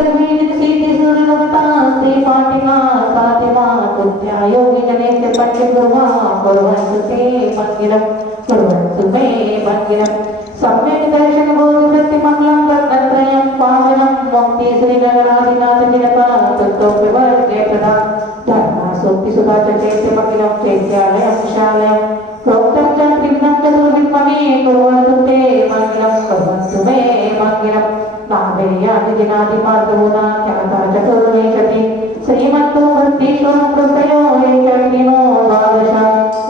सर्वैः सीति सुरनवतास्ते फातिमा फातिमा तुभ्या योगी जनेस्य पञ्चगुर्वा कुर्वन्तु ते मङ्गिलं कुर्वन्तु मे मङ्गिलं सम्यक् दर्शनबोधवृत्तिमङ्गलं रत्नत्रयं पावनं मुक्ति श्रीनगराधिनाथ जिनपातुत्तोऽपिवर्गे प्रदा धर्मासूक्तिसुधा च चैत्यमखिलं चैत्यालयं शालयं प्रोक्तं च त्रिविधं चतुर्विद्ममे कुर्वन्तु ते मङ्गिलं कुर्वन्तु मे मङ्गिलं नादेयादिदिनादिमार्गोना ख्याता चतुर्विंशति श्रीमन्तो भक्तीश्वरं कृतयो एकर्तिनो द्वादश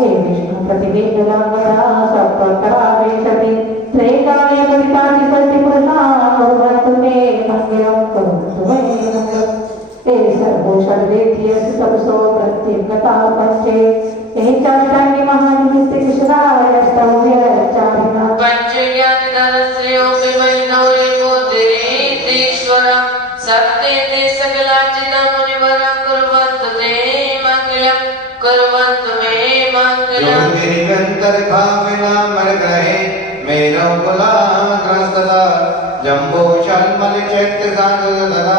हे विष्णु प्रतिवेदनाङ्गदा सप्तोत्तरा विंशति त्रैकाले कविताति सत्यपुरुषा कुर्वन्तु ते मङ्गिलं कुर्वन्तु मे मङ्गिलं हे सर्वो सर्वेभ्यः तपसो प्रत्येकता पञ्चे हे चाष्टाङ्गी महानिमित्तिकिशदायस्तव्यचारिणा पञ्चज्ञानधनश्रेयोऽपि वैष्णवे मोदिरेतीश्वरं सप्ते ते सकलार्चितं मुनिवरं कुर्वन्तु ते मङ्गलं कुर्वन्तु मे मङ्गलम् योगिनिरन्तर्भाविनामरग्रहे मेरौकुलाग्रस्तदा जम्बूषल्मलिचैत्यसाधुददा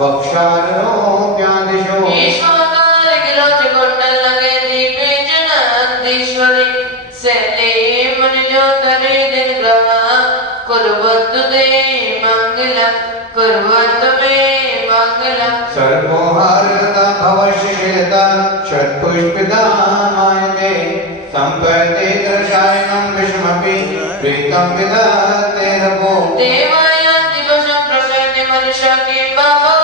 वक्षारोऽप्यादिशो ईश्वरकारिकिलोचकुण्डलगे दीपे जनन्दीश्वरि शैले मुनिजोधरे दिनग्रहा कुर्वन्तु ते मङ्गलं कुर्वन्तु मे मङ्गलम् सर्वोहारता भवशिशिलता षट्पुष्पिता मायते सम्पत्ति दर्शायनं विषमपि प्रीतं विदते रवो देवायान्ति वशं प्रसन्ने मनुष्या किं बाबो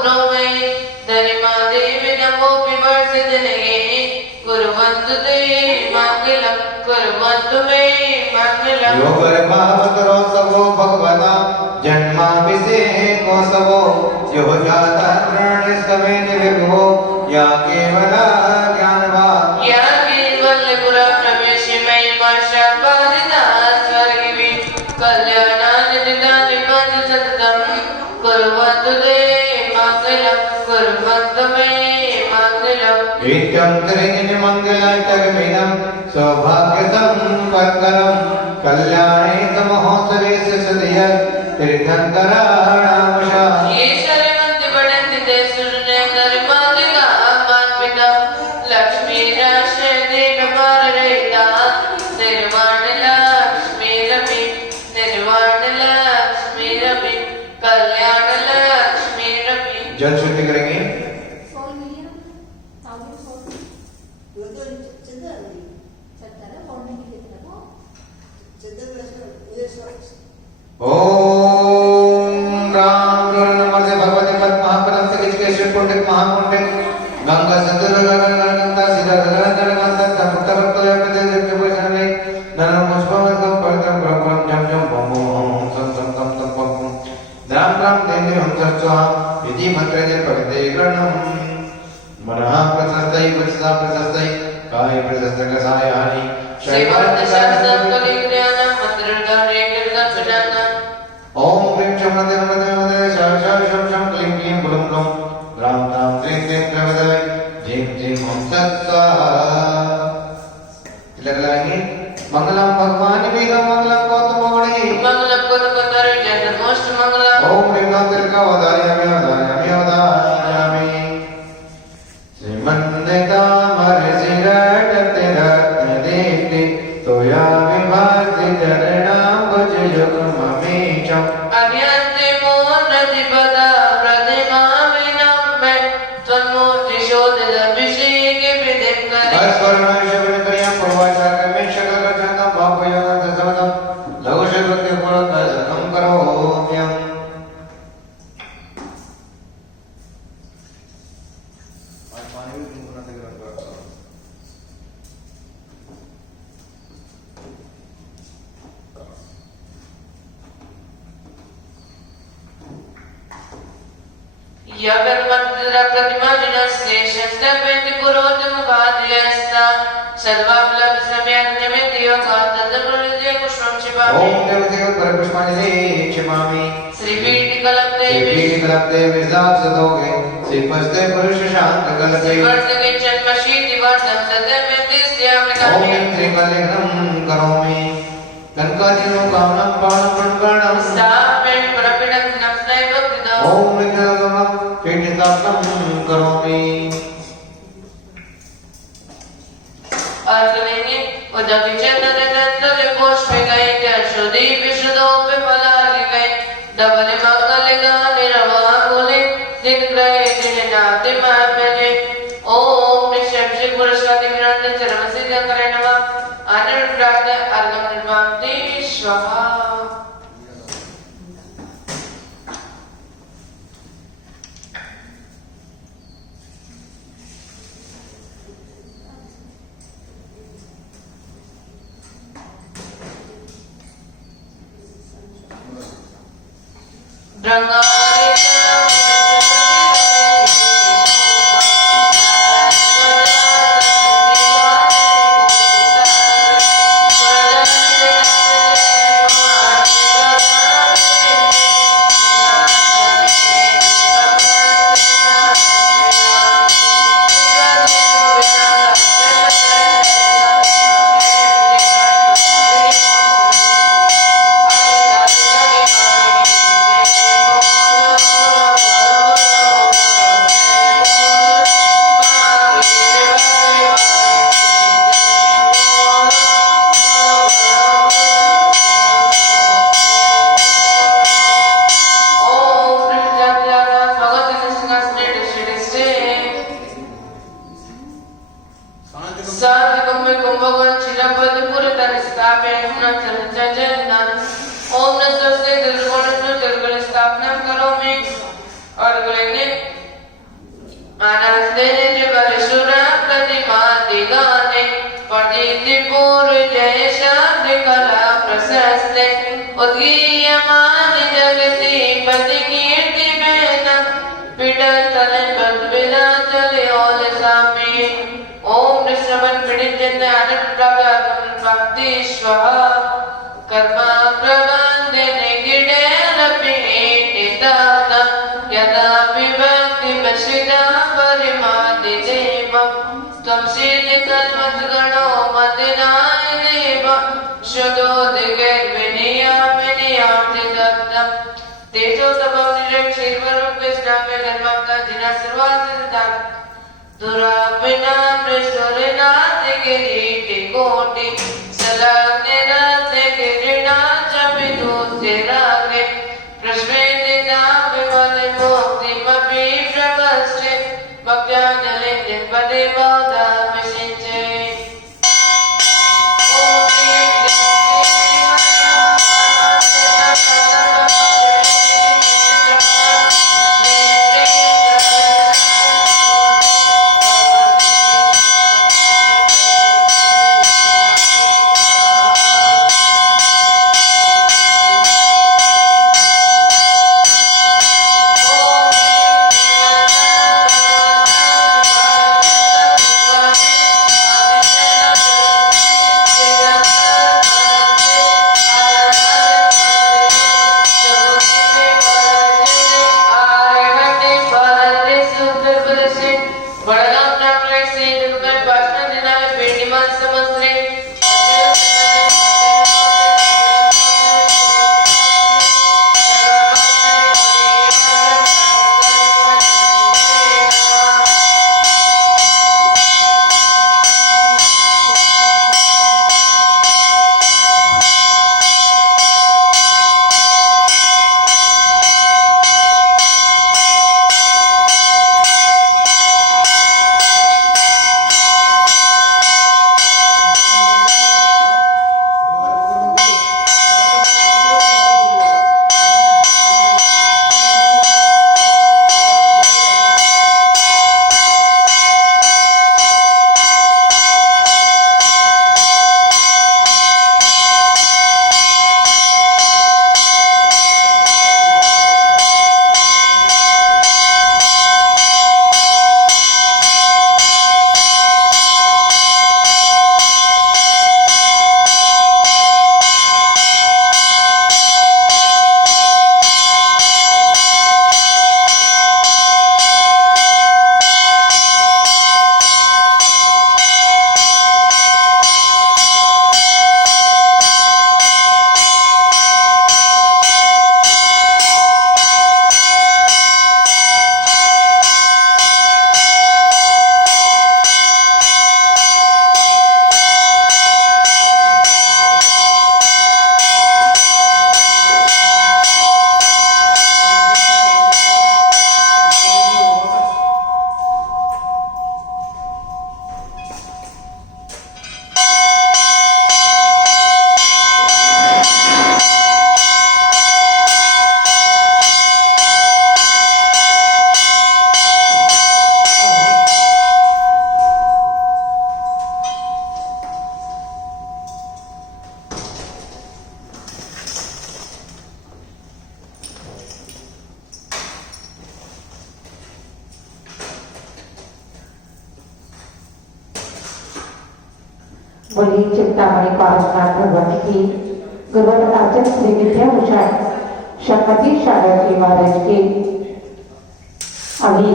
ब्रोमे धरिमा देवी नमोऽपि वर्षदिनये कुर्वन्तु ते मङ्गलं कुर्वन्तु मे मङ्गलम् योगर्भावतरोत्सवो भगवता जन्माभिषेकोत्सवो यो जातः प्रणस्तमेति विभो या केवला ज्ञानवान् या केवलपुरा प्रवेशि महिमाशा पारिता स्वर्गिवि कल्याणानिधितानि पद सततं कुर्वन्तु ते मङ्गलं कुर्वन्तु मे मङ्गलम् नित्यं त्रिदिनमङ्गलकर्मिणं सौभाग्यसम्पन्नं कल्याणे सदय तीर्थङ्कराणामशा ये शरणन्ति पठन्ति ते शून्यकर्मादिका मान्विता लक्ष्मीराशे दीपपाररहिता निर्वाणलक्ष्मीरपि निर्वाणलक्ष्मीरपि कल्याणलक्ष्मीरपि जल शुद्धि करेंगे ओम राम नमस्ते भगवते पद्मापरम सकिचकेश्वर पुंडिक महापुंडिक गंगा सिंधु गंगा सीधा गंगा तमुक्त भक्तों प्रति दिव्य भूषण में नरम पुष्पवंतम पवित्रम ब्रह्मं जम जम बम बम सम सम सम सम बम द्राम द्राम देने हम चर्चा विधि मंत्र के पवित्र गणम मनः प्रशस्तै वचसा प्रशस्तै काय प्रशस्त कसाय हानि श्रीमद् शास्त्रं कलिज्ञानं मंत्रधारे कीर्तनसुनानं ओम क्लीं शमनते नमते नमते शं शं शं शं क्लीं क्लीं ब्लूं ब्लूं राम राम क्लीं क्लीं प्रवदय जीं जीं हम सत् स्वाहा तिलक लगाएंगे मंगलम भगवान वेदम मंगलम गौतमोणी मंगलम कुरुकुंदरे जन्मोष्ट मंगलम ओम ह्रीं तिलका वदायामि वदायामि वदायामि श्रीमन्दितामर शिरटते रत्न दीप्ति तोया विभाति चरणाम्बुज युग्ममीशम् अन्यन्ते मोर्नदिपदा प्रतिमाविनम्मे त्वन्मूर्तिशोधितभिषेके विधिं करे अस्वर्णशबरिकर्यं पूर्वाचार्यमे शकलगच्छन्तं भावयोगं दशमतं लघुशकृत्यपुरकं करोम्यम् यगन्मन्दिरा प्रतिमाजिनस्येषं स्थपयति पुरोधमुखाद्यस्ता सर्वाप्लवसम्यग्निमिति योगान्तन्दप्रविद्य पुष्पं क्षिपामि ओम देवदेव परपुष्पाणि क्षिपामि श्रीपीठिकलब्धे श्रीपीठिकलब्धे विजासदोगे श्रीपस्ते पुरुष शांत कलते वर्तके जन्मशीतिवर्धं तदमेतिस्यामि ओम काम्ये श्रीकलिग्नं करोमि कनकादिनो कामनं पाणं प्रणगणं सामें प्रपिणं नप्नैव कृतम् ओम दीपार्चनं करोमि। अर्घ्येन उदकिचन्दनदन्तले पुष्पिकैः सुदीप सुदोपफलालिकैः धवले मङ्गलगाने रवाकुले दिग्ग्रहे दिननातिमात्मने ओम निश्चय पुरस्कार विराजते चरमसिद्धकरे नमः अनिर्प्राप्त अर्घ्यं निर्मान्ति स्वाहा। बोली चिंतामणि पारसनाथ भगवान की गुरुवर आचार्य श्री विद्याभूषण श्रीमती शारदा जी महाराज की अभी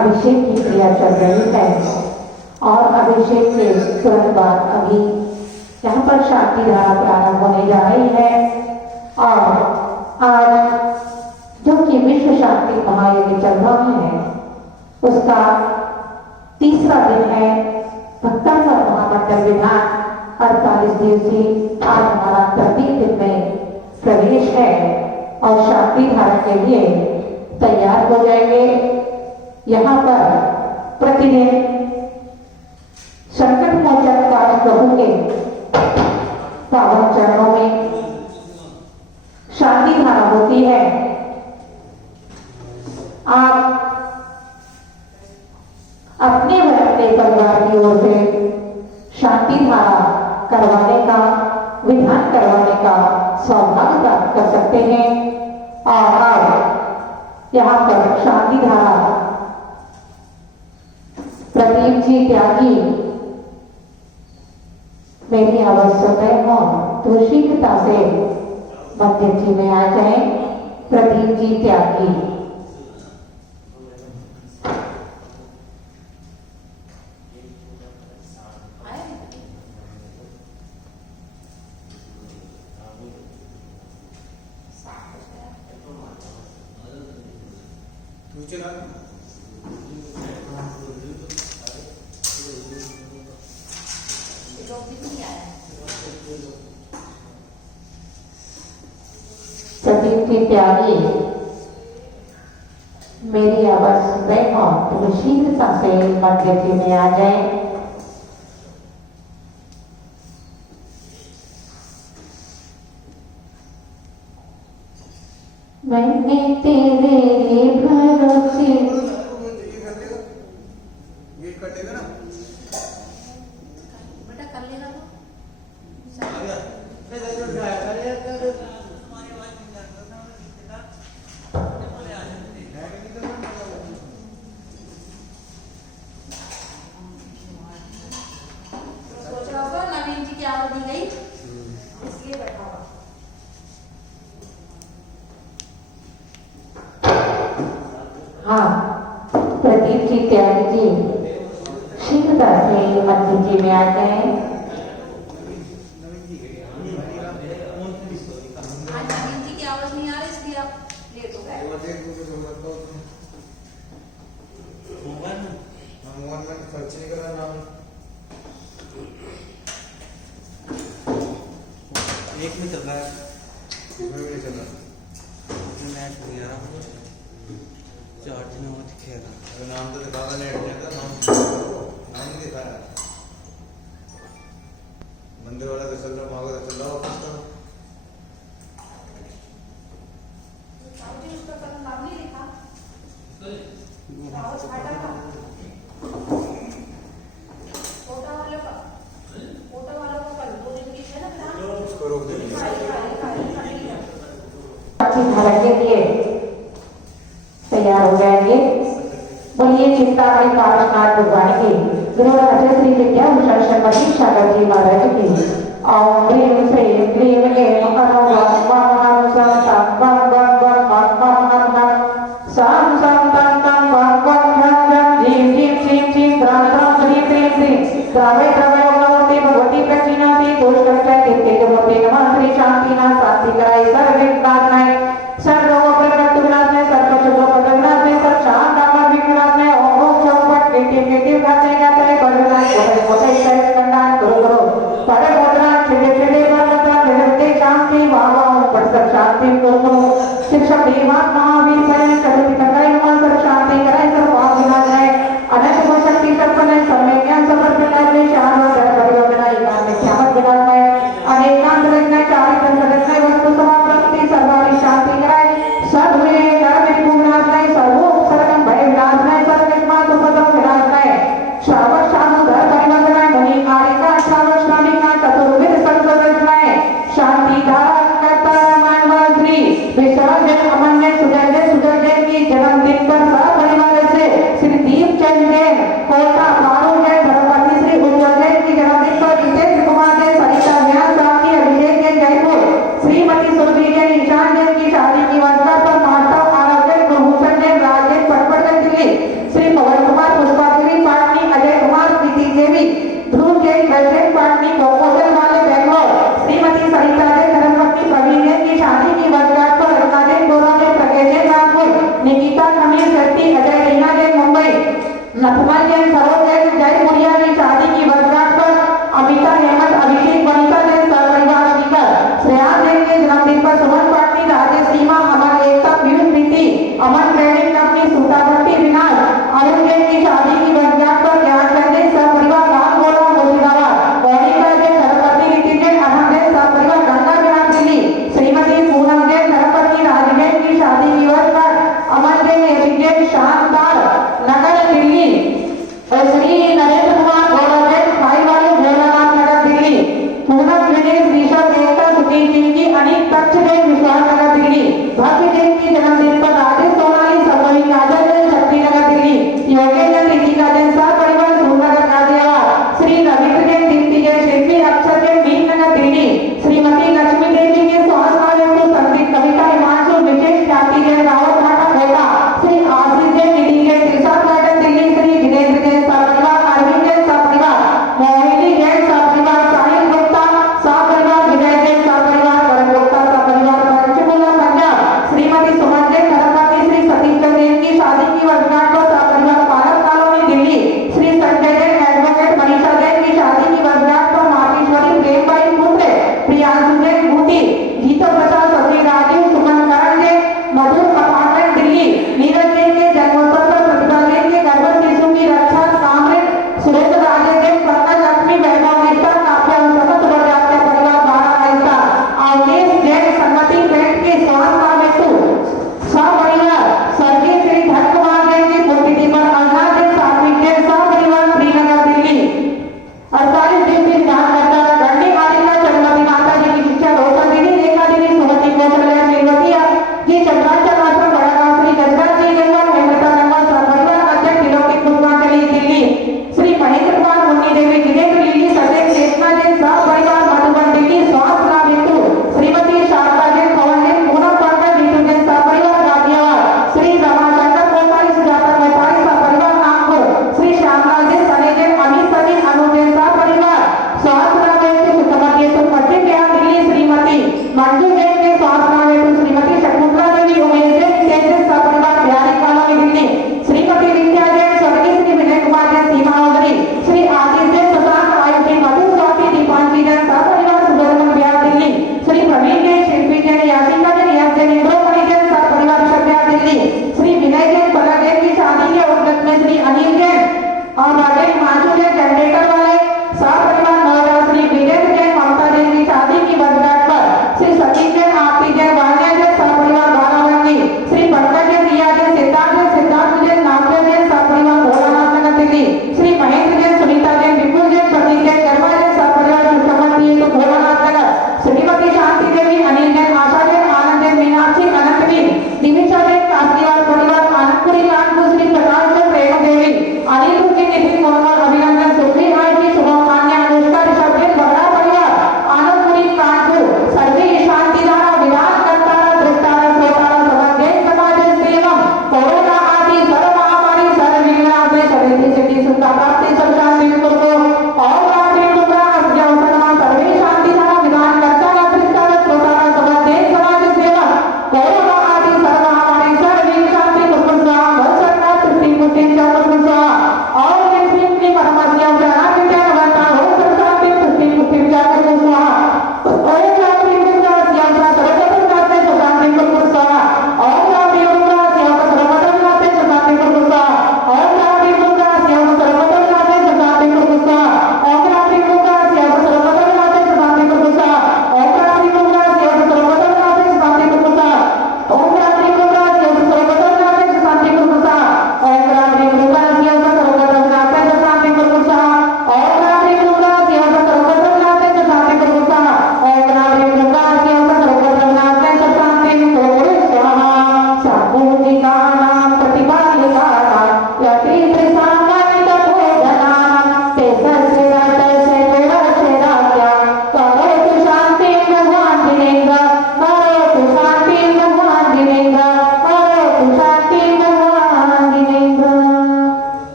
अभिषेक की क्रिया चल रही है और अभिषेक के तुरंत बाद अभी यहाँ पर शांति धारा प्रारंभ होने जा रही है और आज जो कि विश्व शांति महायज्ञ चल रहा है उसका तीसरा दिन है भक्तांकर महामंडल विधान 48 दिवसीय आज हमारा 30 दिन में प्रवेश है और शांति धारा के लिए तैयार हो जाएंगे। यहाँ पर प्रतिदिन संकट मोचन पाठ प्रभु के पावन चरणों में शांति धारा होती है। आप अपने व अपने परिवार की ओर से शांति धारा करवाने का विधान करवाने का सौभाग्य प्राप्त कर सकते हैं और आज यहाँ पर शांति धारा प्रदीप जी त्यागी मेरी आवाज सुन रहे हो तो शीघ्रता से मंदिर जी में आ जाए। प्रदीप जी त्यागी प्रदीप जी त्यागी मेरी आवाज सुन रहे हो तो शीघ्रता से मंदिर जी में आ जाए। मैंने तेरे भरोसे बेटा कर लेगा सोच रहा होगा नवीन जी की आवाज दी गई इसलिए बैठा हुआ। हाँ प्रदीप जी त्यागी जी शीघ्रता से मंदिर जी में आ गए। आज नवीन जी की आवाज नहीं आ रही इसलिए आप लेट हो गए। एक में चल रहा है चल रहा मैच नहीं आ रहा चार्ज ना हो दिखेगा नाम तो दिखा रहा नेट नाम नहीं दिखा रहा मंदिर वाला तो चल रहा मांगो तो चल रहा वापस तो उसका कल नाम नहीं लिखा आवाज हटा था फोटो वाला का कल 2 दिन की है ना उसको रोक दे शांति धारा के लिए तैयार हो जाएंगे। बोलिए चिंतामणि पारसनाथ भगवान की गुरु आचार्य श्री विद्याभूषण श्रीमती शारदा जी महाराज की ओम ह्रीं श्रीं क्लीं ऐं अनो वं हम सं तं वं वं वं मं मं हम हम सं सं तं तं वं वं झं झं झीं झीं झीं झीं द्रां द्रां श्रीं श्रीं श्रीं द्रावे द्रावे भगवती भगवती प्रचिनाति दुष्टस्य कीर्तिके मूर्ते नमः श्री शांतिनाथ शांति कराई सर्व विघ्नानाय सर्व प्रकट विनाशनाय सर्व शुभ पद विनाशनाय सर्व शांत अमर विघ्नाशनाय ओम ओम चौपट कीर्ति कीर्ति गाते गाते बलवान कोटे कोटे शैल कंडान गुरु गुरु परे मोद्रा छिदे छिदे बलवता निरते शांति भाव पर सब शांति गुरु शिक्षक देवान महावीर सैन चतुर्थी तकाई मन सर्व शांति कराई सर्व पाप विनाशनाय अनंत गुण शक्ति सर्पने समय ज्ञान समर्पण करने शांत कर परिवर्तन ईमान में ख्यामत विनाशनाय अनेकांत रचना चारित्र रचना वस्तु समाप्ति सर्वारी शांति कराई सर्व में कर्म पूर्णात्मय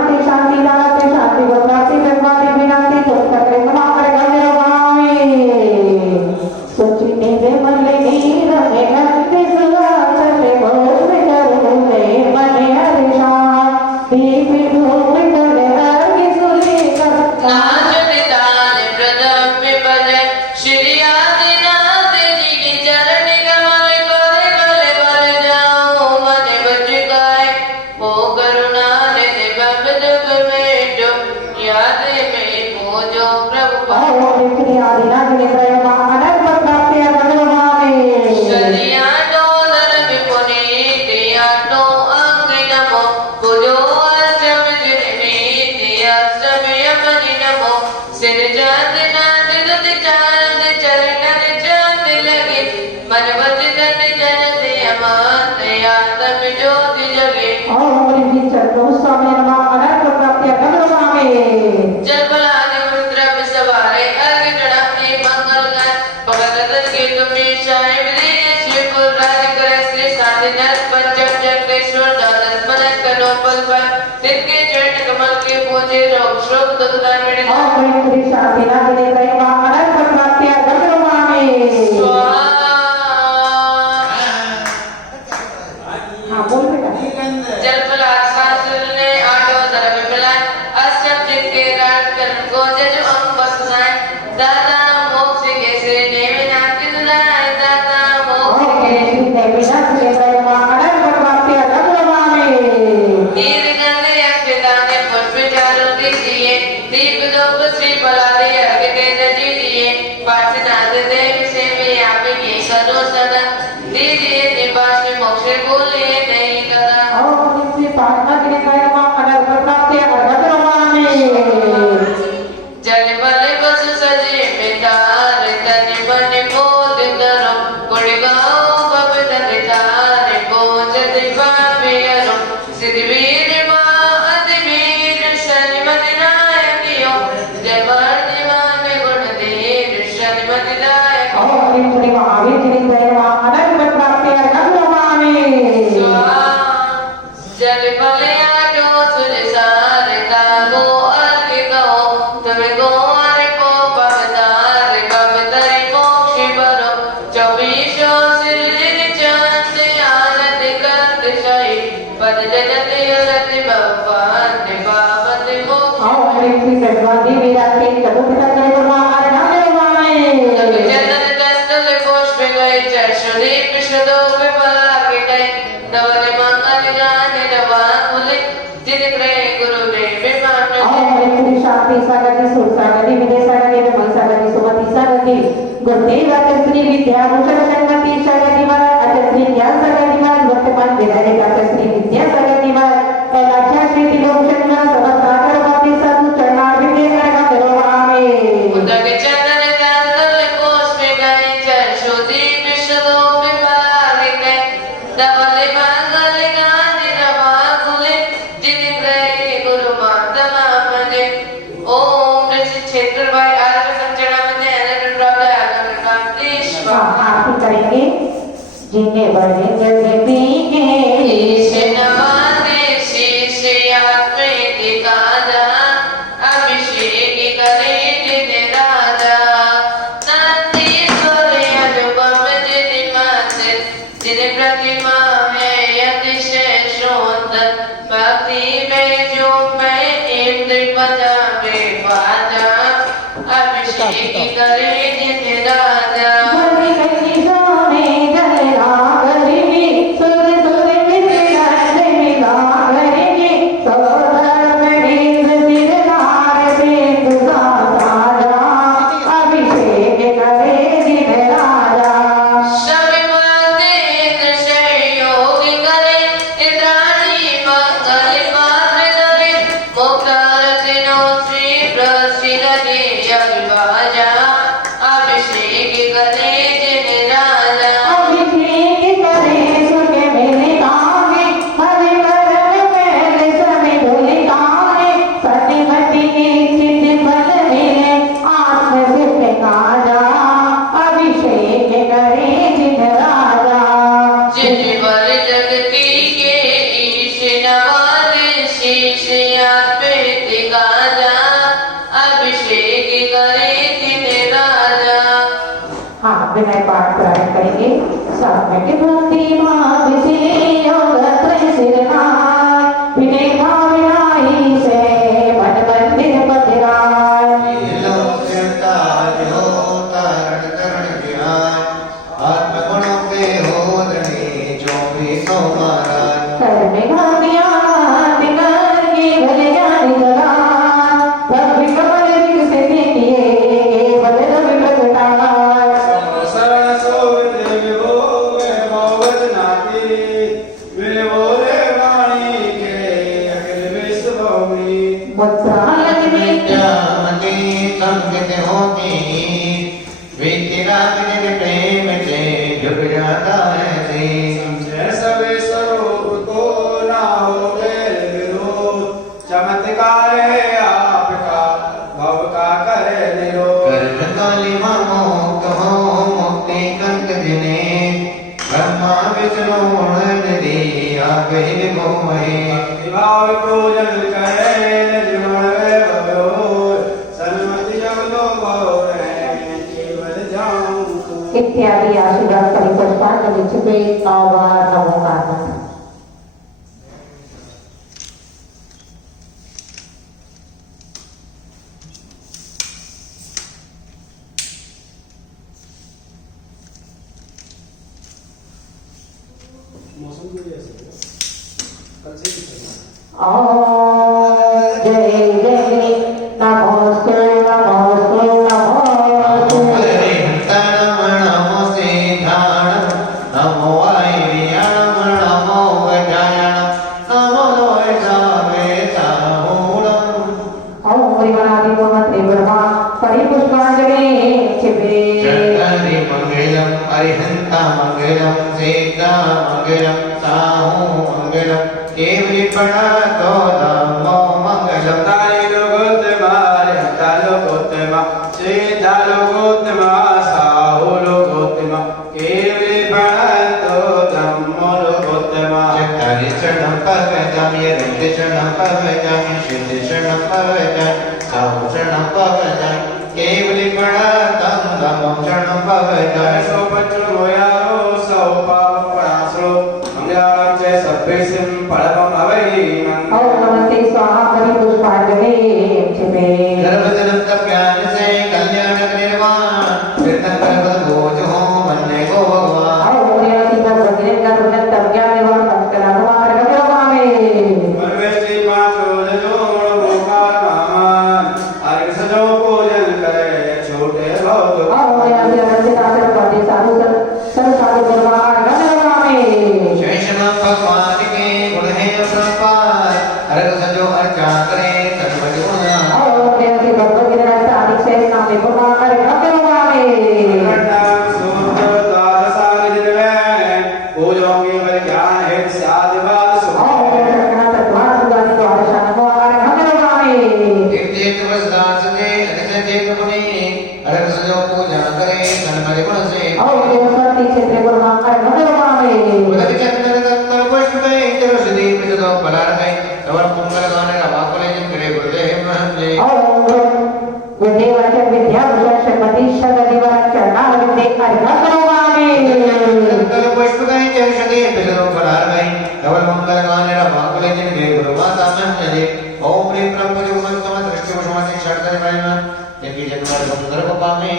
शांति शांति दाते शांति बदलाते जगवादी विनाती तो सकरे समाकर गंधर्वामी सोचिने दे मल्ले नीर में नंदी सुहासले बोले करुले मने हरिशान दीपी धूमि करे वर्गी सुली कर नाच निदान प्रथम विभजन श्री आदिनाथ जी की चरण कमल करे गले बल जाओ मन बचकाए वो करुणा निधि बब जग में जो याद में पूजो प्रभु आओ देखिए आदिनाथ ने प्रेमा अनंत प्राप्ति गंधर्वामी शरिया डोलर विपुनी दिया तो अंग नमो पूजो अष्टम जिनी दिया अष्टमी अपनी नमो सिर चांद नाद दुद चांद चरण चांद लगे मन वचन जन दिया मान दिया तब ज्योति जगे आओ हमारी चरणों स्वामी नमः अनंत प्राप्ति गंधर्वामी जल बलाने मुद्रा में सवारे अर्घ चढ़ाते मंगल गान भगत के तुम्हें शाय विदेश शिवपुर राज कर श्री साधिनाथ पंचम जगदेश्वर दादर मनन कनोपल पर तिनके चरण कमल के पूजे रोग शोक दुखदान मिटे आओ श्री शांतिनाथ ने प्रेमा अनंत प्राप्ति गंधर्वामी स्वाहा हाँ बोल बेटा जल बलात शास्त्र ने आठो धर्म मिलाए अष्टम जित के राज कर्म को जजो अंग बसाए दादा मोक्ष के से नेवे नाथ दुलाए दाता मोक्ष के तीर गंधे अक्षदाने पुष्प चारों दीजिए दीप दोप श्री बलादे अर्घ तेज दीजिए पार्श्वनाथ देव से भी आप ये करो सदा दीजिए निवास मोक्ष बोले नहीं कदा जल बल बस सजे पितार तन बन बोध धरो गुड़गांव बबद तार बोझ दिवारो सिद्धि वीर माँ अतिवीर शनिमति नायकियो जबर दीवान गुण देव शनिमति नायक जल बल आटो सुज सार तागो अर्घ कहो तुम गोवार को पवतार पवतरी मोक्ष बरो चौबीसों सिर दिन चांद आनंद कंद शाही पद जगत रति भगवान पावत मोक्ष चंदन दस्तल पुष्प गए चर्षदीप शदोप पलाके गए नवल मंगल गान रवा खुले जिन ग्रह गुरु देव मान शांति सागति सुर सागति विदय सागति रमण सागति सुमति सागति गुरुदेव श्री विद्याभूषण संगति सागति वर श्री ज्ञान सागति वर वर्तमान विधायक श्री विद्या सागति वर लाक्षा श्री तिलोभूषण समस्ताकर वापी साधु चरणार्विंदे गंधर्वामी उदक चंदन दस्तल पुष्प गए चर्षदीप शदोप पलाके गए नवल मंगल गान रवा खुले जिन ग्रह गुरु मातमा मजे ओम ऋषि क्षेत्र भाई आर्य संचरण में अनंत प्राप्त आनंद कांतेश्वर आरती करेंगे जिन्हें बड़े जल्दी पीके ईश नवादे शीश आत्मे दिखाजा अभिषेक करे जिन राजा नंदीश्वर अनुपम जिन मंदिर जिन प्रतिमा है अतिशय सुंदर भक्ति में जो मैं इंद्र बजा में बाजा अभिषेक करे जिन राजा बड़ी कई सोने जले नागरिनी सुर सुर मिले मिला करेंगे सोदर मणिंद्र सिर नार बिंदु साजा अभिषेक करे जिन राजा शबि माते सहयोग करे इंद्राणी मंगल पात्र करे मुक्तारतिनो श्री प्रसिद्ध अभिवाजा अभिषेक करे जिन राजा अभिषेक करे सुख मिले काहे हरि करम पहले समय धुले काहे सतिमति सिद्ध फल मिले आत्म सिद्ध काजा अभिषेक करे जिन राजा जिन वर जगती के ईश नवाले शीश सम्यक् भक्ति मार्ग से योग त्रय सिरनाय विनय भावनाई से मन मंदिर पधराय लोक चिंता जो तारण तरण ज्ञान आत्मगुणों के हो धनी जो भी सो महाराज कर्म ज्ञान करके भले ज्ञान करा भक्ति कमल से देखिए बदल विप्रताय शरण सोवित विभो में मोहत नाती विभोरे वाणी के अखिल विश्व भूमि मुद्रायन विद्या विद्यामती संगत होती विद्या बिन प्रेम से झुक जाता है जी समझे सवे स्वरूप को ना हो विरोध चमत्कार है आपका भव का करे निरोध कर्म काली मामो कहो मुक्ति कंक जिने ब्रह्मा विष्णु निधि आप ही विभो महे भाव पूजन करे जीवन भव सन्मति जब लो केवल जाऊं इत्यादि आशीर्वाद परिपुष्पांजलि छिपे आवार नमोकार मौसम भी ऐसे कल से ही जय जय नमोस्तु नमोस्तु नमोस्तु हरे तनम नमो सिद्धाणम नमो वायुर्याणम नमो वज्रायणम नमो लोहितावे साहूणम ओम परिवनादि मंत्रे ब्रह्मा परिपुष्पांजलि छिपे चंद्री मंगलम अरिहंता मंगलम सीता मंगलम साहू मंगलम केवली प्रणतो नमो मंगलम तारे लोगोत्तमा हरिहंता लोगोत्तमा सीता लोगोत्तमा साहू लोगोत्तमा केवली प्रणतो धम्मो लोगोत्तमा चत्तारि शरणं पवयामि रन्ति शरणं पवयामि सिद्धि शरणं पवयामि साहू शरणं पवयामि केवली प्रणतं धम्मं शरणं पवयामि सौ पच्चु मोयारो सौ पाप परासरो मंगलाम चे सभ्यसिं पड़वम अवैनम ओम नमस्ते स्वाहा परिपुष्पांजलि छिपे गर्भजनम तप्यान से कल्याण निर्वाण कीर्तन कर बोझ हो बनने को भगवान ओम प्रियति भगवती का रुदन तज्ञान एवं संस्कार हमारे भगवान परमेश्वरी पांचो जोड़ गोपाल महान आर्य सजो पूजन करे छोटे लोग ओम प्रियति रंजिता पति साधु साधु भगवान भगवान शेषन भगवान के गुण है अपरंपार अर्घ सजो अर्चा करे सर्वज गुण ओम प्रियति भगवती रंजिता से नाम भगवान भगवान घटनाम सूर्य द्वार सागर जिनवे पूजों के बल ज्ञान है साधिवाद ओम सुख तत्वार सुदानि द्वार भगवान भगवान एक प्रसाद से अनित देव गुणी अर्घ सजो पूजा करे सर्वज गुण से ओम देवसती क्षेत्र भगवान भगवान उदक चंद्र दत्त पुष्प इंद्र सुदी प्रसदो पलार गई तवर पुंगल गाने रवाकुले जिन करे गुरुदेव महंजे ओम विद्यावचन विद्याभूषण श्रीमती शगदिवचन नारविंदे भगवान दत्त पुष्प गई इंद्र सुदी प्रसदो पलार गई तवर मंगल गाने रवाकुले जिन करे गुरु माता महंजे ओम प्रेम ब्रह्म जो मन समझ दृष्टि वशमाति शर्त निभाएगा यदि जन्मर सुंदर पामे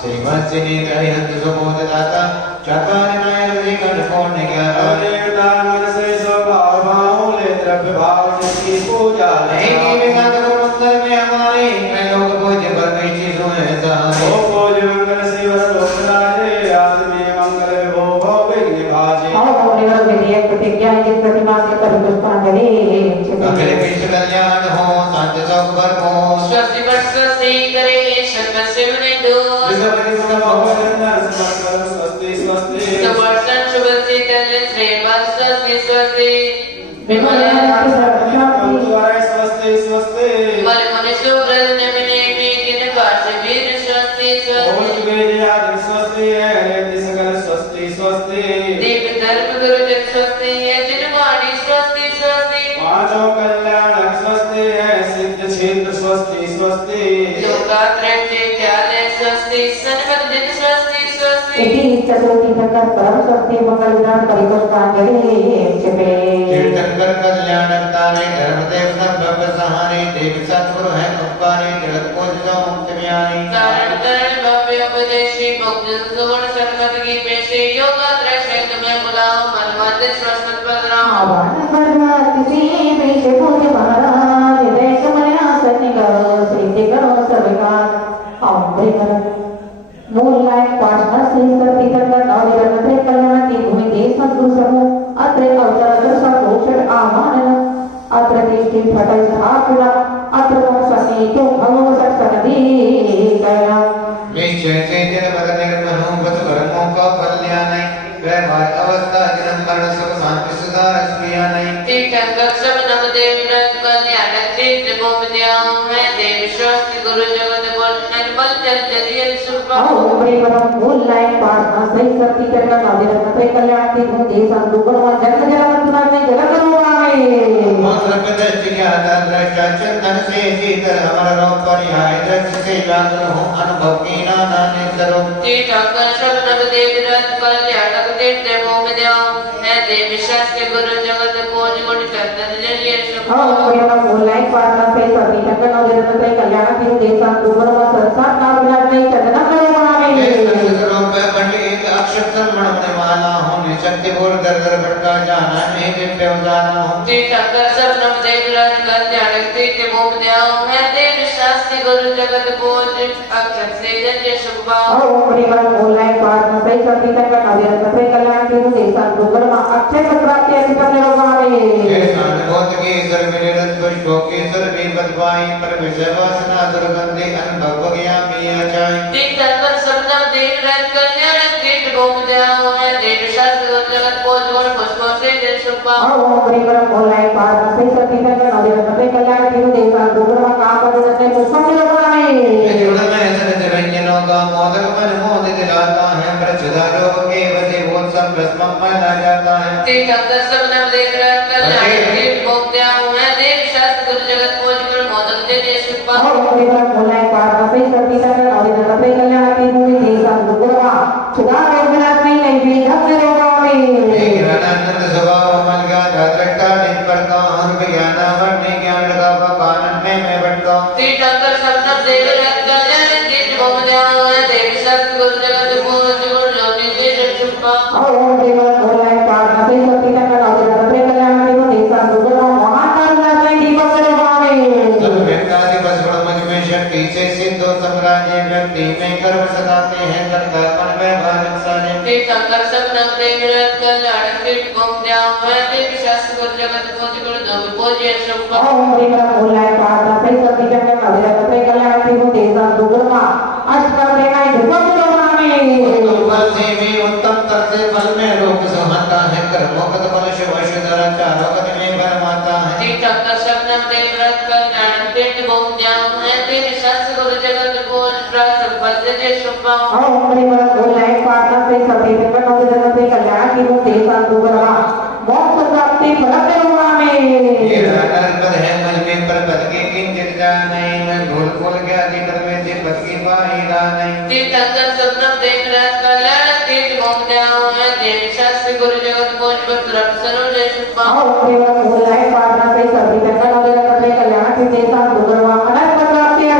श्रीमत से ने हरिहंत सुबोध दाता चतुर नाय कन कोण ज्ञाता देवदान मन से स्वभाव भाव ले द्रव्य भाव जिसकी पूजा नहीं की विघात को मंगल में हमारे मैं लोग पूज्य परमेश्वर जो है ओ सहाय पूज मंगल शिवर लोक राजे आदमी मंगल विभो भव विघ्न भाजे ओम निवल विधेयक प्रतिज्ञा की प्रतिमा से परिपुष्पांजलि अखिल विश्व कल्याण हो शांति सुख भरपूर स्वस्ति स्वस्ति करे शब्द शिवने दो विश्वपति गुण भगवंदन समर्पण स्वस्ति स्वस्ति सुवर्षण शुभ शीतल श्री स्वस्ति स्वस्ति स्वस्ति स्वस्ति मन मुनि सुव्रत निमने मीन पार्श वीर स्वस्ति स्वस्ति स्वस्ति है सकल स्वस्ति स्वस्ति दीप धर्म गुरु जन स्वस्ति है जिनवाणी स्वस्ति स्वस्ति पांचों कल्याण स्वस्ति है सिद्ध क्षेत्र स्वस्ति स्वस्ति लोकात्रय चैत्यालय स्वस्ति सन्मत दिन स्वस्ति स्वस्ति इति चतुर्थी कर परम शक्ति मंगल विराट परिपुष्पांजलि क्षिपे तीर्थंकर कल्याणकारे धर्मदेव सर्व सहारे देव सतगुरु है उपकारे जगत को जो मुक्ति में आई कारण करण भव्य उपदेशी मुक्ति सुवर्ण संगत की पेशी योगा दृश्य तुम्हें बुलाओ मन मध्य श्वसन बदलाओ आवान करना किसी पेश पूज्य महाराज देश में आसनिक सिद्धि करो सर्वकार अमृत मूल लायक पाठना श्री सती तक नवनिर्मित थे कल्याण की भूमि देश समूह अत्र अवतर सकोषण आमान अत्र देश फटल स्थापना अत्र सनी तो भगव सत्सनदी कया निश्चय से जन पद निर्मनो बस कर्मों का कल्याण व्यवहार अवस्था जन्म मरण सब शांति सुधार क्रिया नहीं तीर्थंकर सब नव देव व्रत कल्याण तीर्थ गोमद्याओं है देव स्वस्ति गुरु जगत बोल बल जल जलियल सुख मूल लायक पाठना श्री सती तक नवनिर्मित थे कल्याण की भूमि देश संदुगुण जन्म जन्म ने जगत मंत्र प्रदर्श ज्ञाता दृष्टा चंदन से शीतल अमर रोग पर्याय दृश्य से जागर हो अनुभव की नाना निसरो तीर्थंकर सब नव देव व्रत कल्याण तीर्थ गोमद्याओं है देव स्वस्ति गुरु जगत बोल गुण चंदन जलियल सुख मूल लायक पाठना श्री सती तक नवनिर्मित थे कल्याण की भूमि देश संदुगुण संसार का विराट नहीं चंदन पंडित अक्षर सर्वण माला होने शक्ति बोल दर दर भटका जाना नहीं दिव्य जाना हो तीर्थंकर सब नव देव व्रत कल्याण तीर्थ गोमद्याओं है देव शास्त्री गुरु जगत बोल अक्षर से जन्य सुख पाओ मूल लायक पाठना श्री सती तक नवनिर्मित थे कल्याण की भूमि देश संदुगुण अक्षय प्राप्ति अधिपति बहुत के सर मेरे रथ पुष्पों के सर भी बदवाई पर विषय वासना दुर्गंधि अनुभव गया मिया जाए तीर्थंकर सब नव देव व्रत कल्याण तीर्थ गोमद्याओं है देव शास्त्री गुरु जगत बोल गुण पुष्पों से जन्य सुख पाओ मूल लायक पाठना श्री सती तक नवनिर्मित थे कल्याण की भूमि देश संदुगुण कामपद पुष्पम व्यंजनों का मोदक मन मोदित लाता है प्रचुदारों के वजह वो सब रस्म माना जाता है तीर्थंकर सब नव देव व्रत कल्याण तीर्थ गोमद्याओं है देव शास्त्री गुरु जगत बोल गुण मोदक जन्य सुख पाओ मूल लायक पाठना श्री सती तक नवनिर्मित थे कल्याण की भूमि देश संदुगुण सुधार विराट नहीं ज्ञानानंद स्वभाव मन का दृष्टा निज पर का ज्ञान वर्णि ज्ञान का कानन में मैं भटका तीर्थंकर सब नव देव व्रत कल्याण तीर्थ गोमद्याओं है देव शास्त्री गुरु जगत बोल गुण ज्योति से जन्य सुख पाओ मूल लायक पाठना श्री सती तक नवनिर्मित थे कल्याण की भूमि देश संदुगुण शक्ति से सिद्धो सम्राज्य व्यक्ति में कर्म सदाते हैं कर्तापन व्यवहार सारे तीर्थंकर सब नव देव व्रत कल्याण तीर्थ गोमद्याओं है देव शास्त्री गुरु जगत बोल गुण दो पूज्य सुख पाओ मूल लायक पाठना श्री सती तक नवनिर्मित थे कल्याण की भूमि देश संदुगुण अष्टकर देना फल से भी उत्तम तर से फल में रोग सुहाता है कर्मों का फल शुभ शुद्धाचारों का में परमाता है तीर्थंकर सब नव देव व्रत कल्याण तीर्थ गोमद्याओं है देव शास्त्री गुरु जगत बोल प्रासव फल से जय सुख पाओ मूल लायक पाठना श्री सती तक नवनिर्मित थे कल्याण की भूमि देश संदुगुण मोक्ष प्राप्ति फल पद है मन में पर पद के किंचित जाने मैं भूल भूल गया जिधर में से पद की पाईदा नहीं तीर्थंकर सब नव देव व्रत कल्याण तीर्थ गोमद्याओं है देव शास्त्री गुरु जगत बोल भद्र सरो जय सुख पाओ मूल लायक पाठना श्री सती तक नवनिर्मित थे कल्याण की देश संदुगुण अनंत प्राप्ति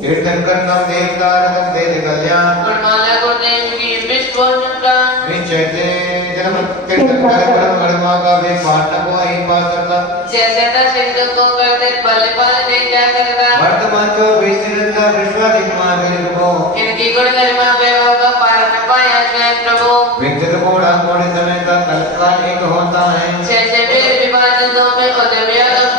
तीर्थंकर नव देवता रतन देव कल्याण गुणमाला गुरुदेव की विश्वभोजन का निश्चय से जन्म तीर्थंकर ब्रह्मणमा का वे पाठ को ही पा सकता जैसे सिद्ध को करते पल पल नहीं जा सकता वर्तमान जो विश्वनिता विश्वाधिक मार्ग को इनकी गुण गरिमा वैभव का पालन पाया जाए प्रभु विद्युत कोड़ा कोड़े समय का कल्पना एक होता है जैसे वेद विभाजनों में उदय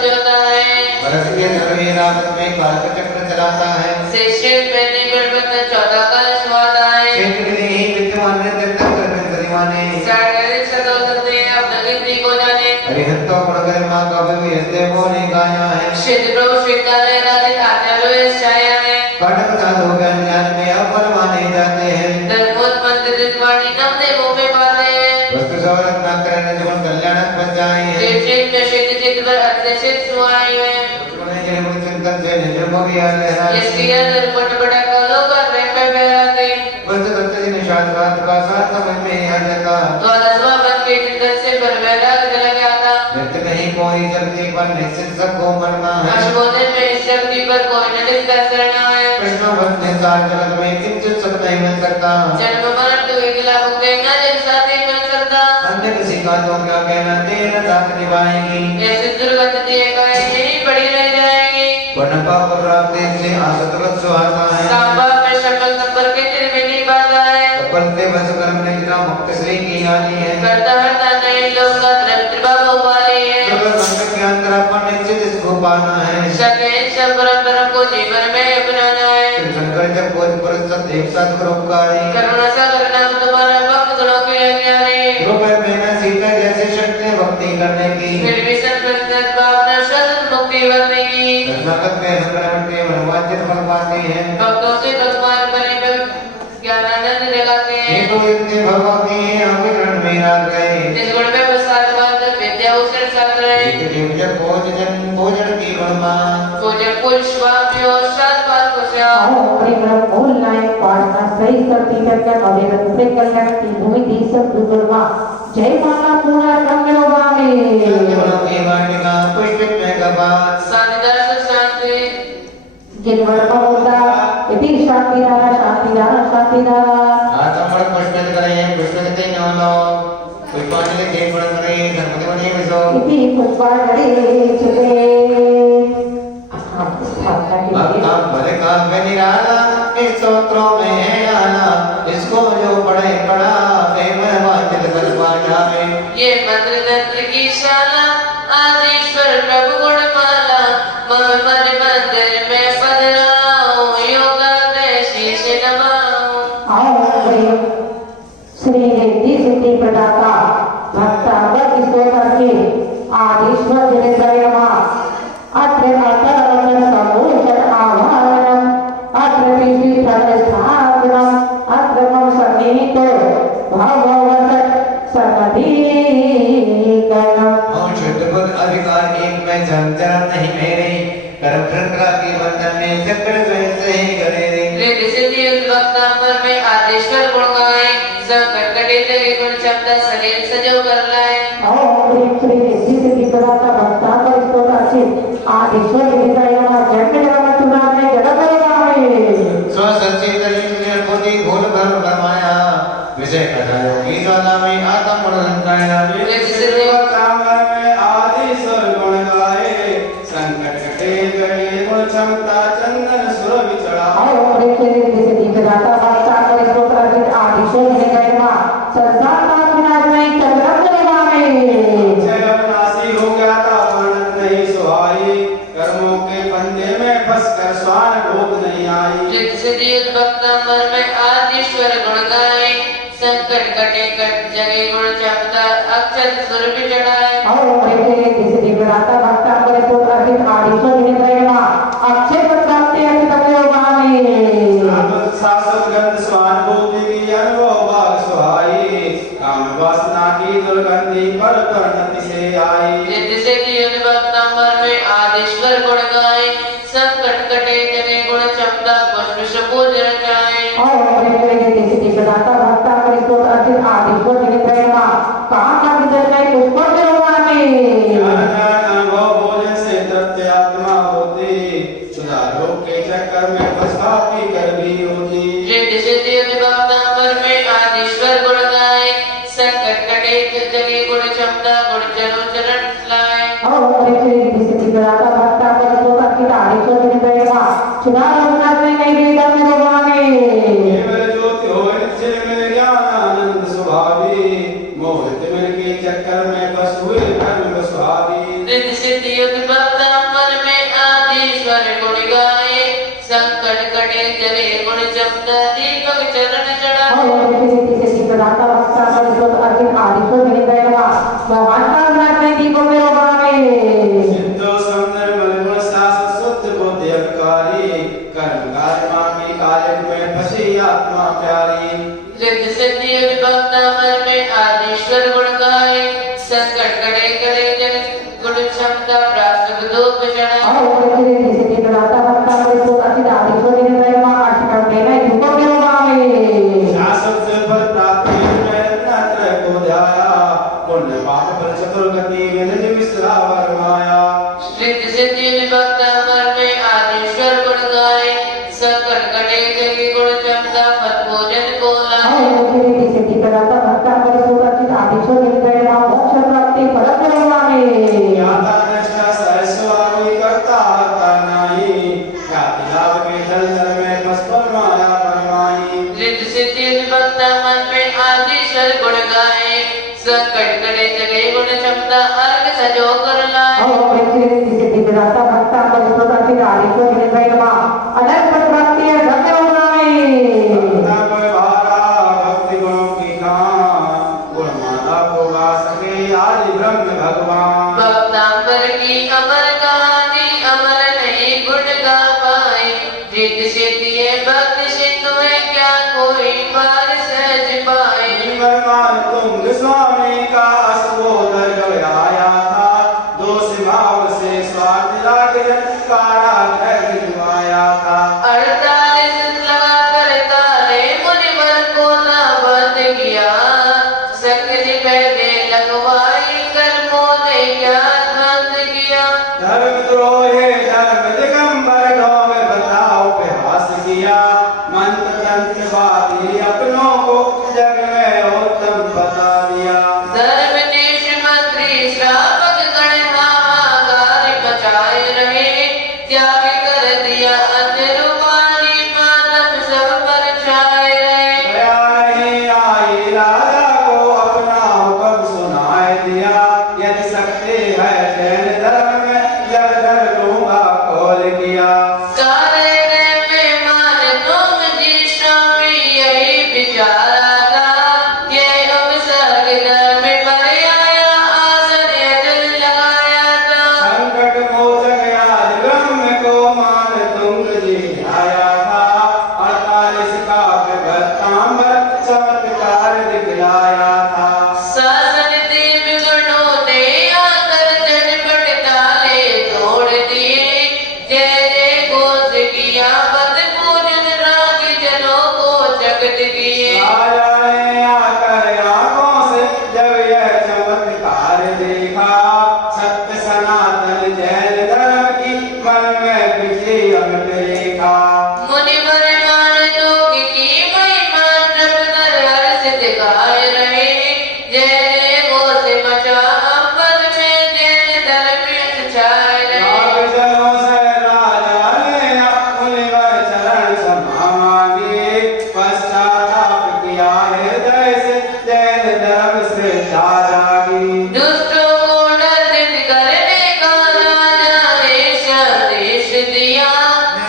होता है वर्ष के धर्मी रात में काल चक्र चलाता है शिष्य में निगुण 14 काल सुहाता है क्षेत्र में ही विद्यमान तीर्थंकर में गरिमाने सारे सदो सत्य अपने गिनती को जाने हरिहंतो गुण गरिमा का भी हस्ते बोले गाया है सिद्ध प्रभु स्वीकार राधे आचार्य छाया है पाठक साधु ज्ञान में अपर माने जाते हैं धर्मोत मंत्र दिवाणी नम देवों में पाते हैं वस्तु सवरत न करने जीवन कल्याण बचाए हैं चित्त में सिद्ध चित्त पर अत्यसित सुहाई है उन्हें ये मुझ चिंतन से निजम हो गया है इसलिए निर्पट बड़ा कलो का प्रेम पे बहराते वस्तु तत्व शास्त्र का साथ समझ में आ जाता। द्वादशवां बन के चिंतन से पर वैराग्य चला गया था। नित्य नहीं कोई शक्ति पर निश्चित सबको मरना है। अशुभोदय में इस शक्ति पर कोई न निष्ठा करना है। कृष्ण भक्त ने सार जगत में किंचित सुख नहीं मिल सकता। जन्म मरण तो एक लाख देखना जब साथी मिल सकता। अन्य किसी का तो क्या कहना, तेरा ताक निभाएगी। ऐसे दुर्गत दिए गए यही पड़ी रह जाएगी। वर्ण पाप और राग देश से आसत रत सुहाता है। सांबा में शकल तंबर के चिर में नहीं पाता है। कपलते बस कर्म ने जितना मुक्त श्री की हानि है। करता हरता नहीं लोग का त्रिभा वाली है। दुर्लभ मंत्र के अंतर अपन निश्चित इसको पाना है। सके सब परम को जीवन में अपनाना है। शंकर जब कोई पुरुष सब एक साथ परोपकारी। करुणा सागर नाम तुम्हारा भक्त गणों के अज्ञानी। रुपए में न सीता जैसे शक्ति है भक्ति करने की। फिर भी संप्रज्ञात भावना शरण मुक्ति भरने की। कर्नाटक के संक्रमण के मनोवांछित फल पाते हैं। भक्तों से भगवान बने ज्ञानानंद दिलाते हैं। ये तो इतने भगवती हैं अविरण में आ गए। जिस गुण में प्रसाद बाद विद्या उछल साथ रहे। जब भोजन की वर्मा पूजन पुष्पाभ्यो शास्त्रात कुशा। प्रेम ऑनलाइन पाठना सही करती करके अवेदन से कल्याण की भूमि दी सब दुर्गा जय माता पूरा रंगलोगा में की वाटिका पुष्प में कपाट सानिध्य शांति गिरवर होता इति शांतिदारा शांतिदारा शांतिदारा आत्मर पुष्पित करें पुष्पित न्योलो पुष्पांजलि के पड़ करें धर्मदेव बने विसो इति पुष्पाणि चले भक्ता भले काल में निराला इस स्तोत्रों में है आना इसको जो पढ़े पढ़ा प्रेम वांछित फल पा जावे। ये मंत्र तंत्र की शाला आदिश्वर प्रभु गुणमाला मम मन मंदिर में पधराओ योगाग्रह शीश नमाओ। श्री रिद्धि सिद्धि प्रदाता भक्ता भक्त स्तोत्र के आदिश्वर जनेन्द्रयमा अत्र समूचन आवाहनम अत्र तिथि प्रतिष्ठापनम अत्र मम सन्निहितो भववत समधिकरणम। हम शुद्ध बुद्ध अधिकार एक में जन्म नहीं मेरे कर्म संक्रांत के बंधन में चक्र से ही करे रे। रिद्धि सिद्धि भक्ता पर में आदिश्वर गुण गाए संकट कटे लगे गुण शब्द शरीर सजो कर लाए। ओम श्री रिद्धि सिद्धि प्रदाता भक्ता का स्तोत्र से आदिश्वर जनेन्द्रयमा जन्म जन्म चुना में जगतगामी स्व सच्ची दर्शन कोटि भूल भ्रम गमाया विषय कथा योगी ज्वाला में आत्म गुणरंगाया। रिद्धि सिद्धि कामर में आदि स्वर गुण गाए संकट कटे गए गुण क्षमता चंदन सुर विचड़ा। और श्री रिद्धि सिद्धि प्रदाता भक्ता का स्तोत्र से आदिश्वर जनेन्द्रयमा संसार का विनाश नहीं जगतगामी जय अविनाशी हो गया था वर्णन नहीं सुहाई कर्मों के फंदे में फंसकर स्वान भोग नहीं आई। रिद्धि सिद्धि भक्ता पर में आदिश्वर गुण गाए संकट कटे कट जगे गुण क्षमता अक्षर सुर भी चढ़ाए। और श्री रिद्धि सिद्धि प्रदाता भक्ता का स्तोत्र से आदिश्वर जनेन्द्रयमा अक्षय प्राप्ति अक्षतयोगामी शाश्वत गंध स्वान भोगी की अनुभव भाग सुहाई काम वासना की दुर्गंधि पर परिणति से आई। रिद्धि सिद्धि भक्ता पर में आदिश्वर गुण गाए संकट कटे जगे गुण क्षमता पुष्प सुपूजन जाए। और श्री रिद्धि सिद्धि प्रदाता भक्ता का स्तोत्र से आदिश्वर जनेन्द्रयमा कहाँ का विजय में पुष्पयोगामी ज्ञान अनुभव भोजन से तृप्त आत्मा होती सुधारों के चक्कर में फंसाती कर भी होती। रिद्धि सिद्धि भक्ता पर में आदिश्वर गुण गाए संकट कटे जगे गुण क्षमता गुण चलो चरण लाए। और श्री रिद्धि सिद्धि प्रदाता भक्ता का स्तोत्र से आदिश्वर जनेन्द्रयमा चुनाव में नहीं वेदम योगामी केवल ज्योति हो निश्चय में ज्ञान आनंद स्वभावी मोहित मिल के चक्कर में फंस हुए कर्म स्वाभी। रिद्धि सिद्धि भक्ता पर में आदिश्वर गुण गाए संकट कटे जगे गुण क्षमता दीपक चरण चढ़ाए। और श्री रिद्धि सिद्धि प्रदाता भक्ता का स्तोत्र से आदिश्वर जनेन्द्रयमा मोहन का विनाश नहीं दीपक योगामी सिद्धो समुद्र मलगुण शास्त्र शुद्ध बुद्धि अभिकारी कर्म आत्मा की कालिक में फंसी आत्मा प्यारी। रिद्धि सिद्धि भक्ता पर में आदिश्वर गुण गाए संकट कटे कटे जग गुण क्षमता प्राप्त धूप चढ़ाए। और श्री रिद्धि सिद्धि प्रदाता भक्ता का स्तोत्र से आदिश्वर जनेन्द्रयमा अष्टकम में नहीं दीपक योगामी शाश्वत दुर्गति विनिज विश्रावर माया सिद्ध सिद्धि विभक्त अमर में आदिश्वर गुण गाए सकट कटे जगी गुण चमदा फल भोजन को लाए कीर्ति सिद्धि प्रदाता भक्ता परिसुरक्षित आदिश्वर निर्भय मां मोक्ष प्राप्ति परब्रह्मामे ज्ञाता दृष्टा सहस्वामी करता हरता नाई ख्याति लाभ के जल जल में पसपन माया परमाई सिद्ध सिद्धि विभक्त अमर में आदिश्वर गुण गाए सकट कटे जगी गुण चमदा अर्घ सजो कर लाए कीर्ति सिद्धि प्रदाता भक्ता परिसुरक्षित आदिश्वर निर्भय मां अनंत प्राप्ति परब्रह्मामे तब भारा भक्ति गुणों की खान गुण माता को गा सके आदि ब्रह्म भगवान भक्तांबर की अमर कहानी अमर नहीं गुण गा पाए जित सिद्धि भक्त सिद्धू है क्या कोई पार सहज पाए वर्मान तुंग स्वामी का अस्तोदर गया था दोष भाव से स्वार्थ राग कारा घर भिजवाया था 48 लगा कर ताले मुनिवर को नाबद किया शक्ति पहले लगवाई कर मोने क्या बंद किया धर्म द्रोहे धर्म दिगंबर ढोंग बताओ प्रयास किया मंत्र तंत्र वादी अपनों को जग में उत्तम बता दिया धर्मनिष्ठ मंत्री श्रावक गण हाहाकार मचाए रहे त्याग कर दिया अजरुमानी मातम सब पर छाए रहे दया नहीं आई राजा को अपना हुक्म सुनाए दिया यदि शक्ति है जैन धर्म में जग धर लूंगा खोल किया सारे में मान तुम जी स्वामी यही विचारा था ये अवसर धर्म पर आया आसन अजल लगाया था संकट मोचक आदि ब्रह्म को मान तुंग जी आया था 48 का भक्तांबर चमत्कार दिखलाया था शासन देव गणों ने आकर झटपट ताले तोड़ दिए जय जय घोष किया पद पूजन राग जनों को जगत किए राजा ने आकर आंखों से जब यह चमत्कार देखा सत्य सनातन जैन धर्म की मन में बिजली अमिट रेखा मुनिवर मान योग की महिमा जप कर हर्ष दिखाए रहे जय जय घोष मचा अंबर में जैन धर्म छाए रहे नागजनों से राजा ने मुनिवर चरण क्षमा मांगी पश्चाताप किया हृदय से जैन धर्म से जागी दुष्टों को दंडित करने का राजा ने संदेश दिया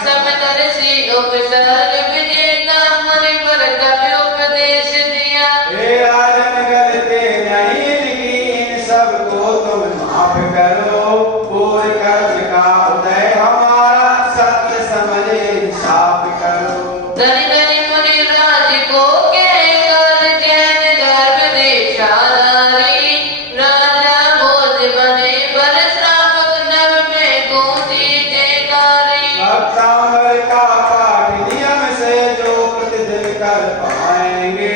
समदर्शी उपसर्ग विजेता मुनि पर तभी उपदेश दिया हे राजन गलती नहीं लिखी इन सबको तुम माफ करो पूर्ण कर्म का उदय हमारा सत्य समझे साफ करो धनी धनी मुनि राज को कहकर जैन धर्म दीक्षा धारी राजा भोज बने पर श्रावक नव में गूंजी जयकारी भक्तांबर का पाठ नियम से जो प्रतिदिन कर पाएंगे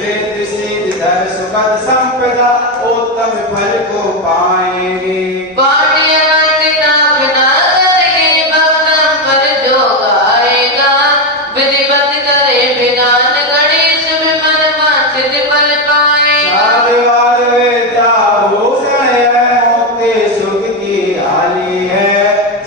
रिद्धि सिद्धि धर सुखद संपदा उत्तम फल को पाएंगे पाठ्यवंत नापना करके भक्तों पर जो गाएगा विधिवत करे विधान गणेश मन वांछित फल पाएगा साधवाद वेदा भूषण है मुक्ति सुख की आली है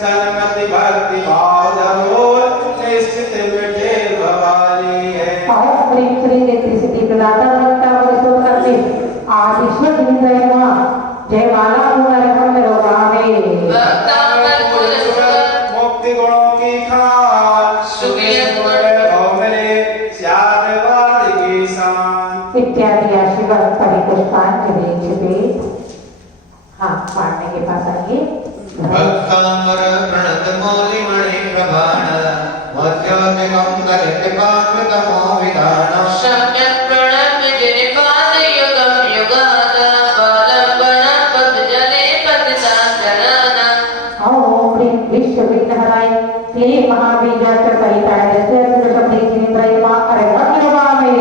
सन्मति भक्ति भाव धरोहर निश्चित मिटे भवाली है श्री श्री नेत्री सिद्धि प्रदाता भक्ता परिसुरक्षित आदिश्वर निर्भय मां जय माला मुहर हम रोगावे भक्तांबर पुरस्कार मुक्ति गुणों की खान सुखियत गुण भव मिले स्यादवाद की शान इत्यादि आशीर्वाद परिपुष्पांजलि छिपे हाथ पाड़ने के पास आइए भक्तांबर प्रणत मौलि मणि प्रभाण मध्योदिकं दलितपान्वितमो विधान सम्यक् प्रणम्य जनिपाद युगं युगादा बालम्बनं पदजले पतिताञ्जनाना ओम ह्रीं विश्व विघ्नहराय क्लीं महाबीजाक्षर परिताय दशरथ शब्दे जिनेन्द्राय मां अरे भगवामे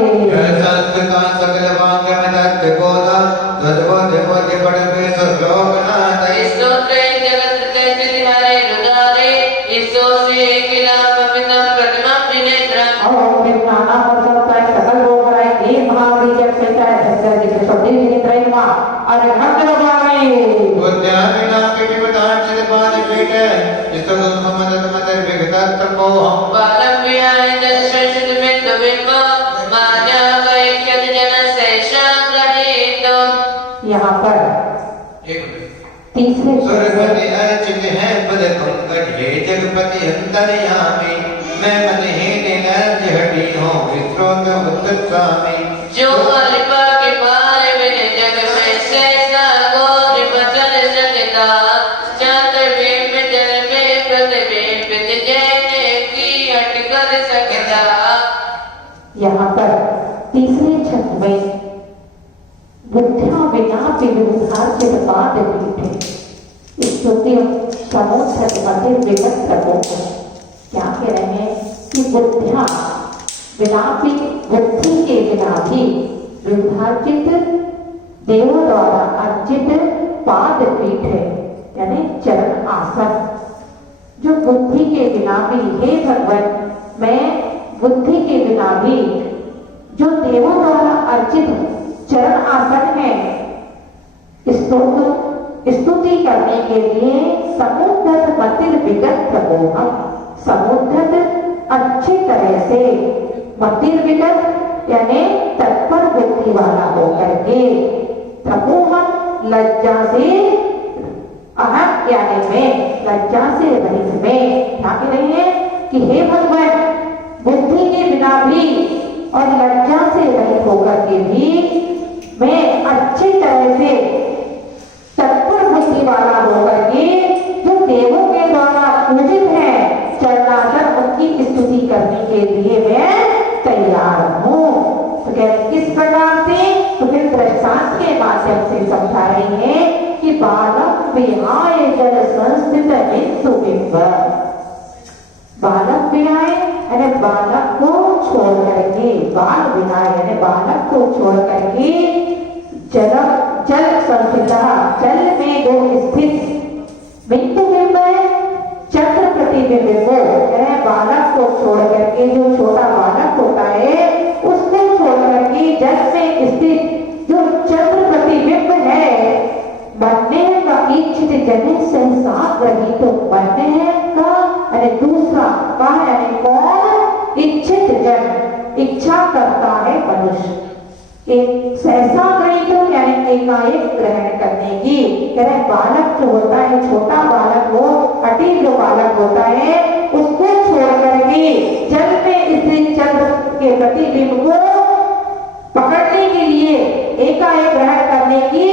संस्कृता सकल वाक्य में तत्व बोधा तद्वद पद्य पढ़ लोकनाथ स्तोत्रे जगत्ते चितिहारे रुदारे स्तोत्रे किलाम पवित्रम प्रतिमं विनेत्रम ओम ह्रीं नानाम वर्षवताय सकल रोगराय हे महावीर्य क्षेत्राय धस्य जिसे शब्दी विनिद्रय मा अरे भक्त लगावे बुद्ध्यामिना किटिपदार्चित पादिपीठ स्तुतुन्ममदतमतर विगतत्रपोहम् बालं विहाय दशश्रुत बिंदु बिंब मान्या कैक्यत जन शेषं ग्रहीतुम। यहाँ पर तीसरे सुरपति अर्चित है पद पंकज हे जगपति अंतर्यामी मैं मनहीन नरज हटी हूँ विश्रोत उत्तम स्वामी जो अलिपा के पार बिन जग में शेषा गौर बचन सकता चातर बिंब जल में प्रतिबिंबित जैने की हट कर सकता। यहाँ पर तीसरे छंद में बुद्धिया विना विविधार्चित पाद पीठे स्तुति समोत्थत मतिर विगत प्रभु क्या कह रहे हैं कि बुद्धिया बिना भी बुद्धि के बिना भी विविधार्चित देवों द्वारा अर्जित पाद पीठ है यानी चरण आसन जो बुद्धि के बिना भी हे भगवान मैं बुद्धि के बिना भी जो देवों द्वारा अर्जित चरण आसन है स्तुति करने के लिए समुद्धत मतिर विगत प्रबोहम समुद्धत अच्छी तरह से मतिर विगत यानी तत्पर बुद्धि वाला होकर के प्रबोहम लज्जा से अहम यानी में लज्जा से रहित में क्या कह रही है कि हे भगवान बुद्धि के बिना भी और लज्जा से रहित होकर के भी मैं अच्छी तरह से तत्पर बुद्धि वाला होकर के जो देवों के द्वारा पूजित है चरणागत उनकी स्तुति करने के लिए मैं तैयार हूँ। तो कहते किस प्रकार से तो फिर दृष्टांत के माध्यम से समझा रही है कि बालक विहाय जल संस्थित हिंदु बिंब बालक विहाय यानी बालक को छोड़ करके बाल विहाय यानी बालक को छोड़ करके जल जल संस्थित जल में जो स्थित बिंदु बिंब है चक्र प्रतिबिंब को यानी बालक को छोड़ करके जो छोटा बालक होता है उसको छोड़ करके जल में स्थित जो चक्र प्रतिबिंब है बनने का इच्छित जनित संसार रही तो बनने का अरे दूसरा कहा यानी कौन इच्छित जन इच्छा करता है मनुष्य एक सहसा ग्रहित यानी एकाएक ग्रहण करने की कह बालक जो होता है छोटा बालक वो अटी जो बालक होता है उसको छोड़ करके जल में स्थित चंद्र के प्रतिबिंब को पकड़ने के लिए एकाएक ग्रहण करने की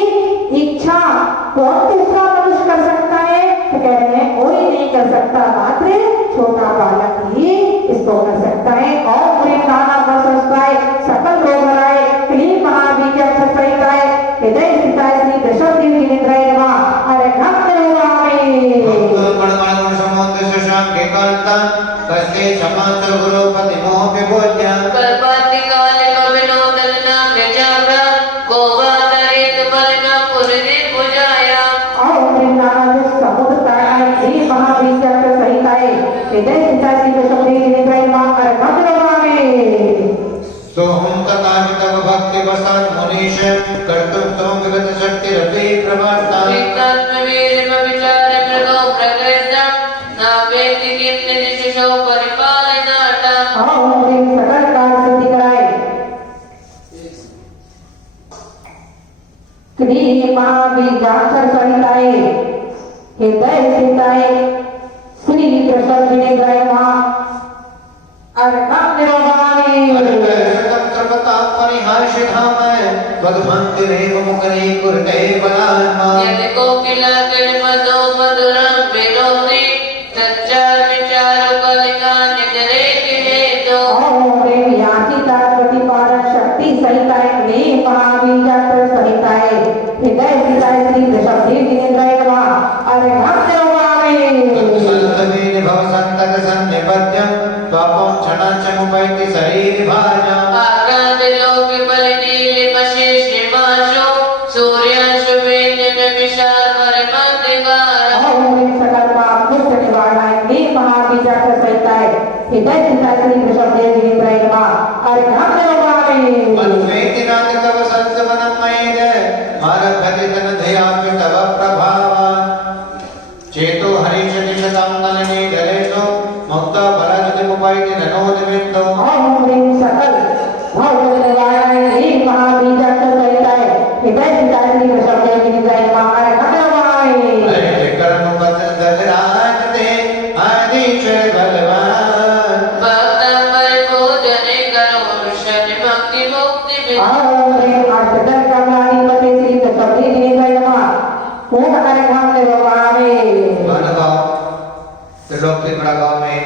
इच्छा कौन दूसरा मनुष्य कर सकता है तो कह रहे हैं कोई नहीं कर सकता मात्र छोटा बालक ही इसको कर सकता है और पूरे नाना संस्थाएं सकल रोग हराए क्लीन महावीर सहिताय हृदय स्थिताय श्री दशरथ देवी निद्राय नमः अरे भक्त होवावे गुणगण समुद्र शशांक कांता कस्ते क्षमांत गुरुपति मोह विभोज्य कल्पांति काले कविनोदन नाम जबरा गोवातरित बलिमा पुरदि पूजाया और नाना समुद्र ताय श्री महावीर सहिताय हृदय स्थिताय श्री दशरथ देवी निद्राय नमः अरे भक्त होवावे सोहम तथागतव भक्ति वसन मुनीश कर्तृत्व विगत शक्ति रवि प्रवर्ता विकात्म वीर विचार प्रगो प्रकृतम नावेति किन्ने दिशो परिपालनाटम और सकल कार्य सिद्धि कराए क्री महावीर सहिताय हृदय स्थिताय श्री दशरथ देवी निद्राय नमः अरे भक्त होवावे यदि कोकिला मधु मधुरम विरोधी सच्चार विचार कलिका निधरे हेतु प्रतिपादन शक्ति सहिताय महावीर सहिताय हृदय स्थिताय श्री दशरथ देवी निद्राय नमः अरे भक्त होवावे शरीर भाजा आकांत लोक बलि नील पशे श्रीमाशो सूर्यांशु वेद में विशाल ओम ह्रीं सकल पाप दुष्ट निवारणाय क्लीं महाबीजाक्षर सहिताय हृदय चिताय श्री वृषभदेव गिरिन्द्राय नमः। अर्घ्यं नमामि। मन्वेतिनाथ तव संसवनमयेद मारभजतन दयापि तव प्रभावान् चेतो हरीश दिशतां नलिनी दलेषु मुक्ता बलनिधिमुपैति ननोदिमित्तो ओम ह्रीं सकल भव निवारणाय क्लीं महाबीजाक्षर सहिताय हृदय चिताय श्री वृषभदेव गिरिन्द्राय नमः। अर्घ्यं नमामि। हरे कर्मपत दधराजते आदिशय बलवान भक्तं परिपूजने करो शनि भक्ति मुक्ति विद्या। ओम ह्रीं अष्टदल कमलाधिपते श्री वृषभदेव गिरिन्द्राय नमः। ओम अर्घ्यं नमामि। मानगांव त्रिलोक त्रिपुरा गांव में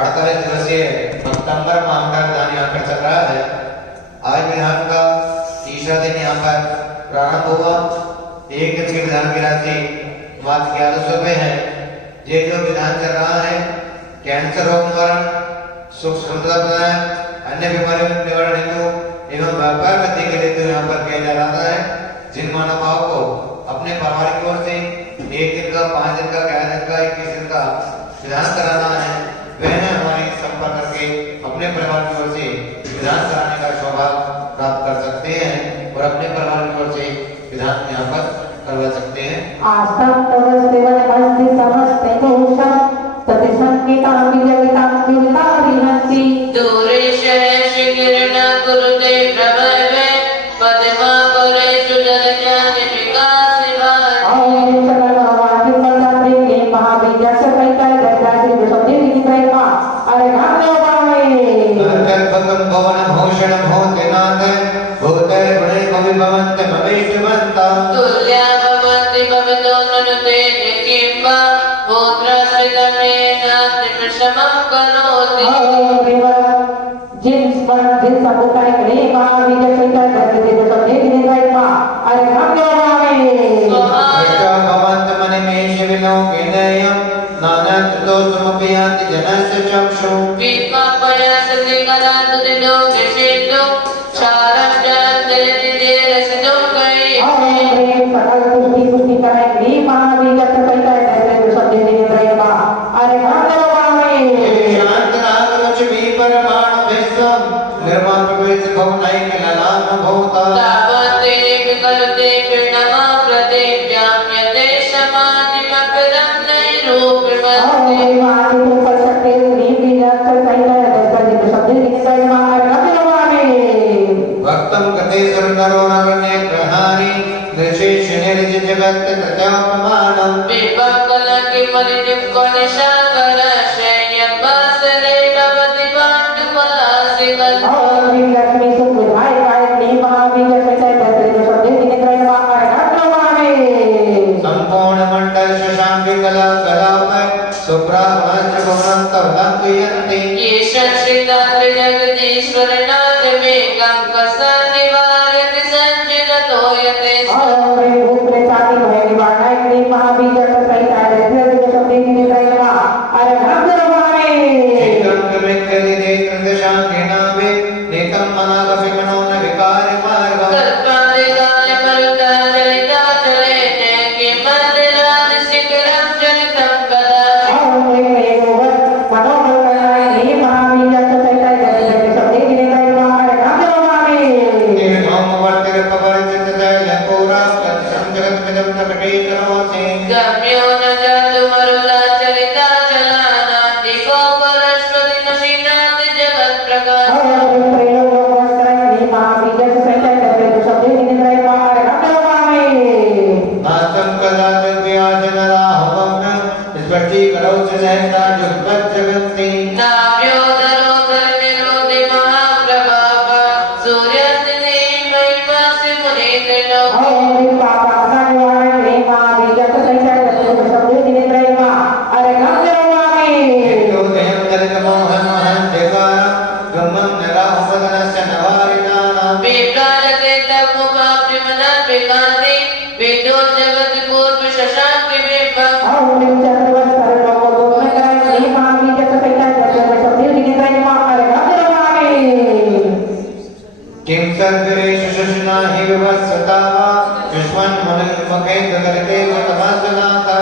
48 दिवसीय भक्तंबर मामला विधान यहाँ पर चल रहा है। आज विधान का तीसरा दिन यहाँ पर प्रारंभ हुआ। एक दिन के विधान की राशि मात्र 1100 रुपये है। ये जो विधान चल रहा है कैंसर रोग निवारण, सुख समृद्धता प्रदान, अन्य बीमारियों निवारण हेतु एवं व्यापार वृद्धि के लिए यहाँ पर किया जा रहा है। जिन मानव भाव को अपने परिवार की ओर से 1 दिन का, 5 दिन का, 11 दिन का, 21 दिन का विधान कराना है, वह हमारे संपर्क करके अपने परिवार की ओर से विधान कराने का सौभाग्य प्राप्त कर सकते हैं और अपने परिवार की ओर से विधान यहाँ पर करवा सकते हैं। आस्तं तव सेवन मस्ति समस्ते भूषण तति संकेता विजयिता दुरिता विहंति दूरेश शिखिरण कुरुते प्रभवे पद्मा करे सुजल ज्ञान विकास भार। ओम सकल महावाक्य पदात्रे महाबीजाक्षर सहिताय दशरथ श्री वृषभदेव गिरिन्द्राय नमः। अर्घ्यं नमामि। गर्भगं भवन भूषण भूतिनाथ भूतैर् गुणैः भविभवन्ति भविष्यवन्तः तुल्या भवन्ति भवतो ननुते किंवा भूत्रस्मितं येन त्रिप्रशमं करोति। ओम ह्रीं जिन संभूताय क्लीं महाबीजाक्षर सहिताय दशरथ श्री वृषभदेव गिरिन्द्राय नमः। अर्घ्यं नमामि। कृष्ण भवन्ति मनिमेष विलोकिनयं नानात्रिदोषमपि यान्ति जनस्य चक्षु विपापयसति करातुदिनो विषेदो क्षारं जलति रसदो गये। ओम ह्रीं सकल पुष्टि पुष्टिकराय क्लीं महाबीजाक्षर सहिताय दशरथ श्री वृषभदेव गिरिन्द्राय नमः। अर्घ्यं नमामि। शान्तरागलक्ष्मी परमाणु विश्वं निर्मापृत भवनैक ललाम भूता तावते विकलते पिण्डमा प्रतिव्याप्यते समाधि मकरं नैरूप्यमस्ति। ओम आदित्य परिशक्ते क्लीं बीजाक्षर सहिताय दशरथ श्री वृषभदेव गिरिन्द्राय नमः। अर्घ्यं नमामि। भक्तं गते सुरनरो नरने प्रहारी दृशेष निर्जित जगत् प्रजापमानं विपक्कलंकि परिनिप्को निशाकर शय्यवासरे भवति पाण्डुपलासिकल्। ओम ह्रीं लक्ष्मी सुखविधाय काय क्लीं महाबीजाक्षर सहिताय दशरथ श्री वृषभदेव गिरिन्द्राय नमः। अर्घ्यं नमामि। संपूर्ण मंडल शशांकी कला कलाप सुप्रावंश भवनं तवलंकयन्ति ये संश्रिता त्रिजगदीश्वरनाथ मेघं कसन्निवार्यति सञ्चिरतो यते। ओम ह्रीं भूप्रेताति भय निवारणाय क्लीं महाबीजाक्षर सहिताय दशरथ श्री वृषभदेव गिरिन्द्राय नमः। अर्घ्यं नमामि। एकं कमित्यदि देत्रदशांके नावे नेतं मनागपि मनोन विकार्य मार्गं कल्पादिकाले मरुताचलिताचले किमदिरादि शिखरं चलितं कदा। ओम ह्रीं वेगोवत् मनोबलकराय क्लीं महाबीजाक्षर सहिताय दशरथ श्री वृषभदेव गिरिन्द्राय नमः। अर्घ्यं नमामि। निर्भमवर्तिरपरिचित जयपुरा संजगत्मिदं प्रकटीकरोति गम्यो न जातु मरुताचलिताचलानां दिगो परश्वति नशीनाति जगत्प्रकाश। ओम ह्रीं त्रैलोक्यवस्त्राय क्लीं महाबीजाक्षर सहिताय दशरथ श्री वृषभदेव गिरिन्द्राय नमः। अर्घ्यं नमामि। नातं कदाचित् व्याजनराहवं स्पष्टीकरोति सहसा जुग्मज्जगन्ति नाभ्योदरोदरनिरोधि महाप्रभाव सूर्यस्थिति महिमासि मुनित्रिलो। ओम ह्रीं पापात्मनिवारणाय क्लीं महाबीजाक्षर सहिताय दशरथ श्री वृषभदेव गिरिन्द्राय नमः। अर्घ्यं नमामि। योदयं दलितमोहन महं देवारं गमं नराहुपदनस्य नवारिणानां विप्राजते तमुपाप्तिमनर्पिकान्ति विद्युत् जगति पूर्व शशांकि विभव। ओम ह्रीं चक्रवत्सरलोकोपमकराय क्लीं महाबीजाक्षर सहिताय दशरथ श्री वृषभदेव गिरिन्द्राय नमः। अर्घ्यं नमामि। किं सर्वरेषु शशना हि विवत्सता वा युष्मन् मुनिर्मुखे दगरते तमसनाथा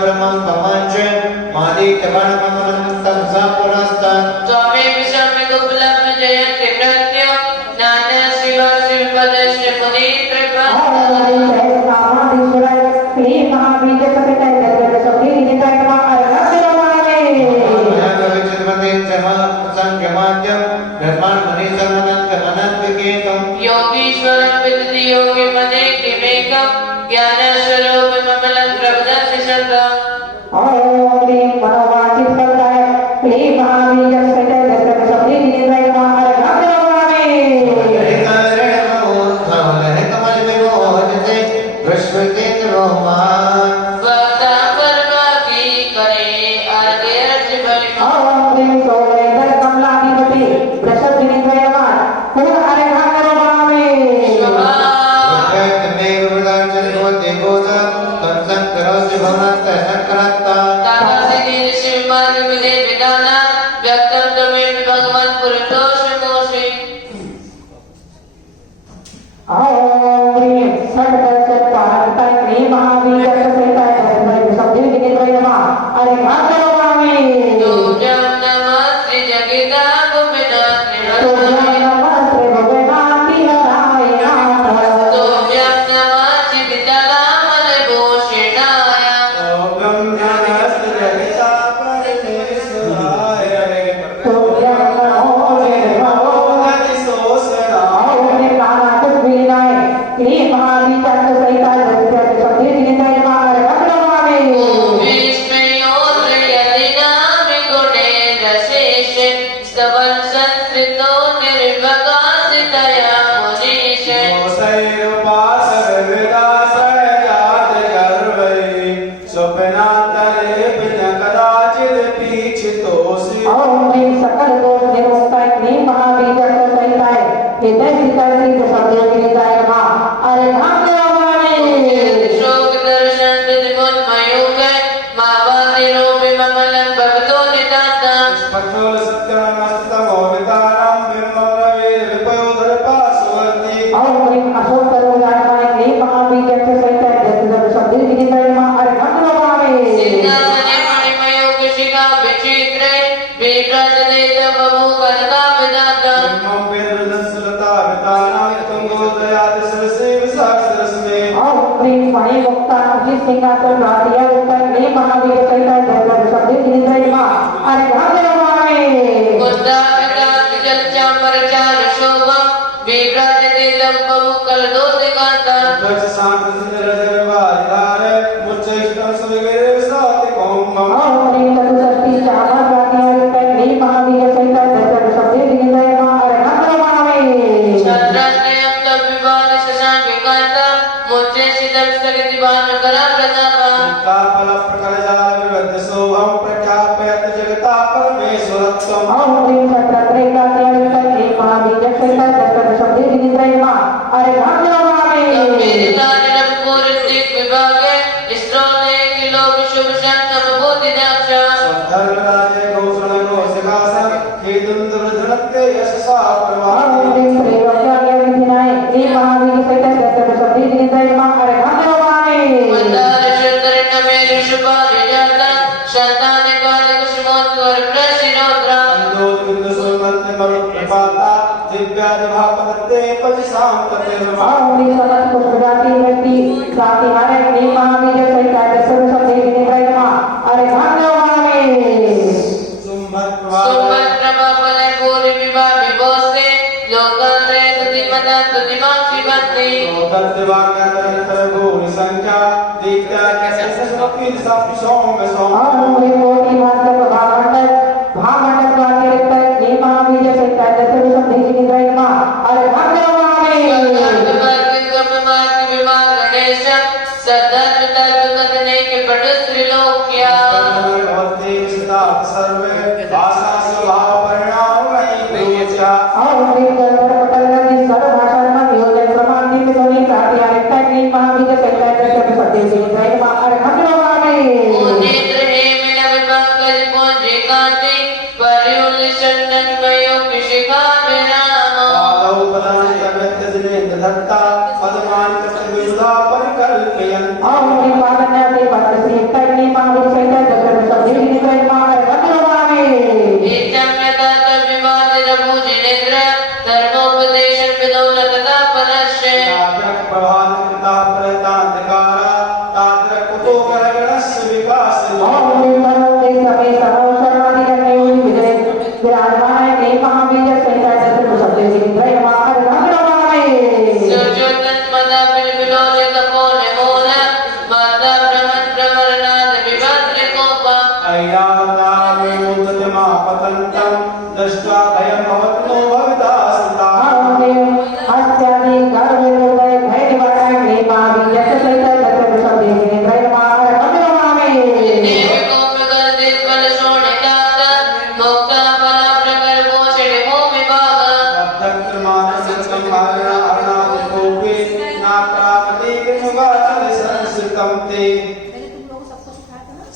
ब्रह्मं पमंच मादी कवनममनं संसापुरस्तं स्वामी विषमे दुर्लभ जयन्ति प्रत्य नाना शिव शिवपदस्य मुनि कृपा योगीश्वरं विदति योगी मने किमेकं ज्ञान स्वरूप ममलं प्रवदति शतम् वक्ता परवा की करे आगे अर्ज बलिमा Amen.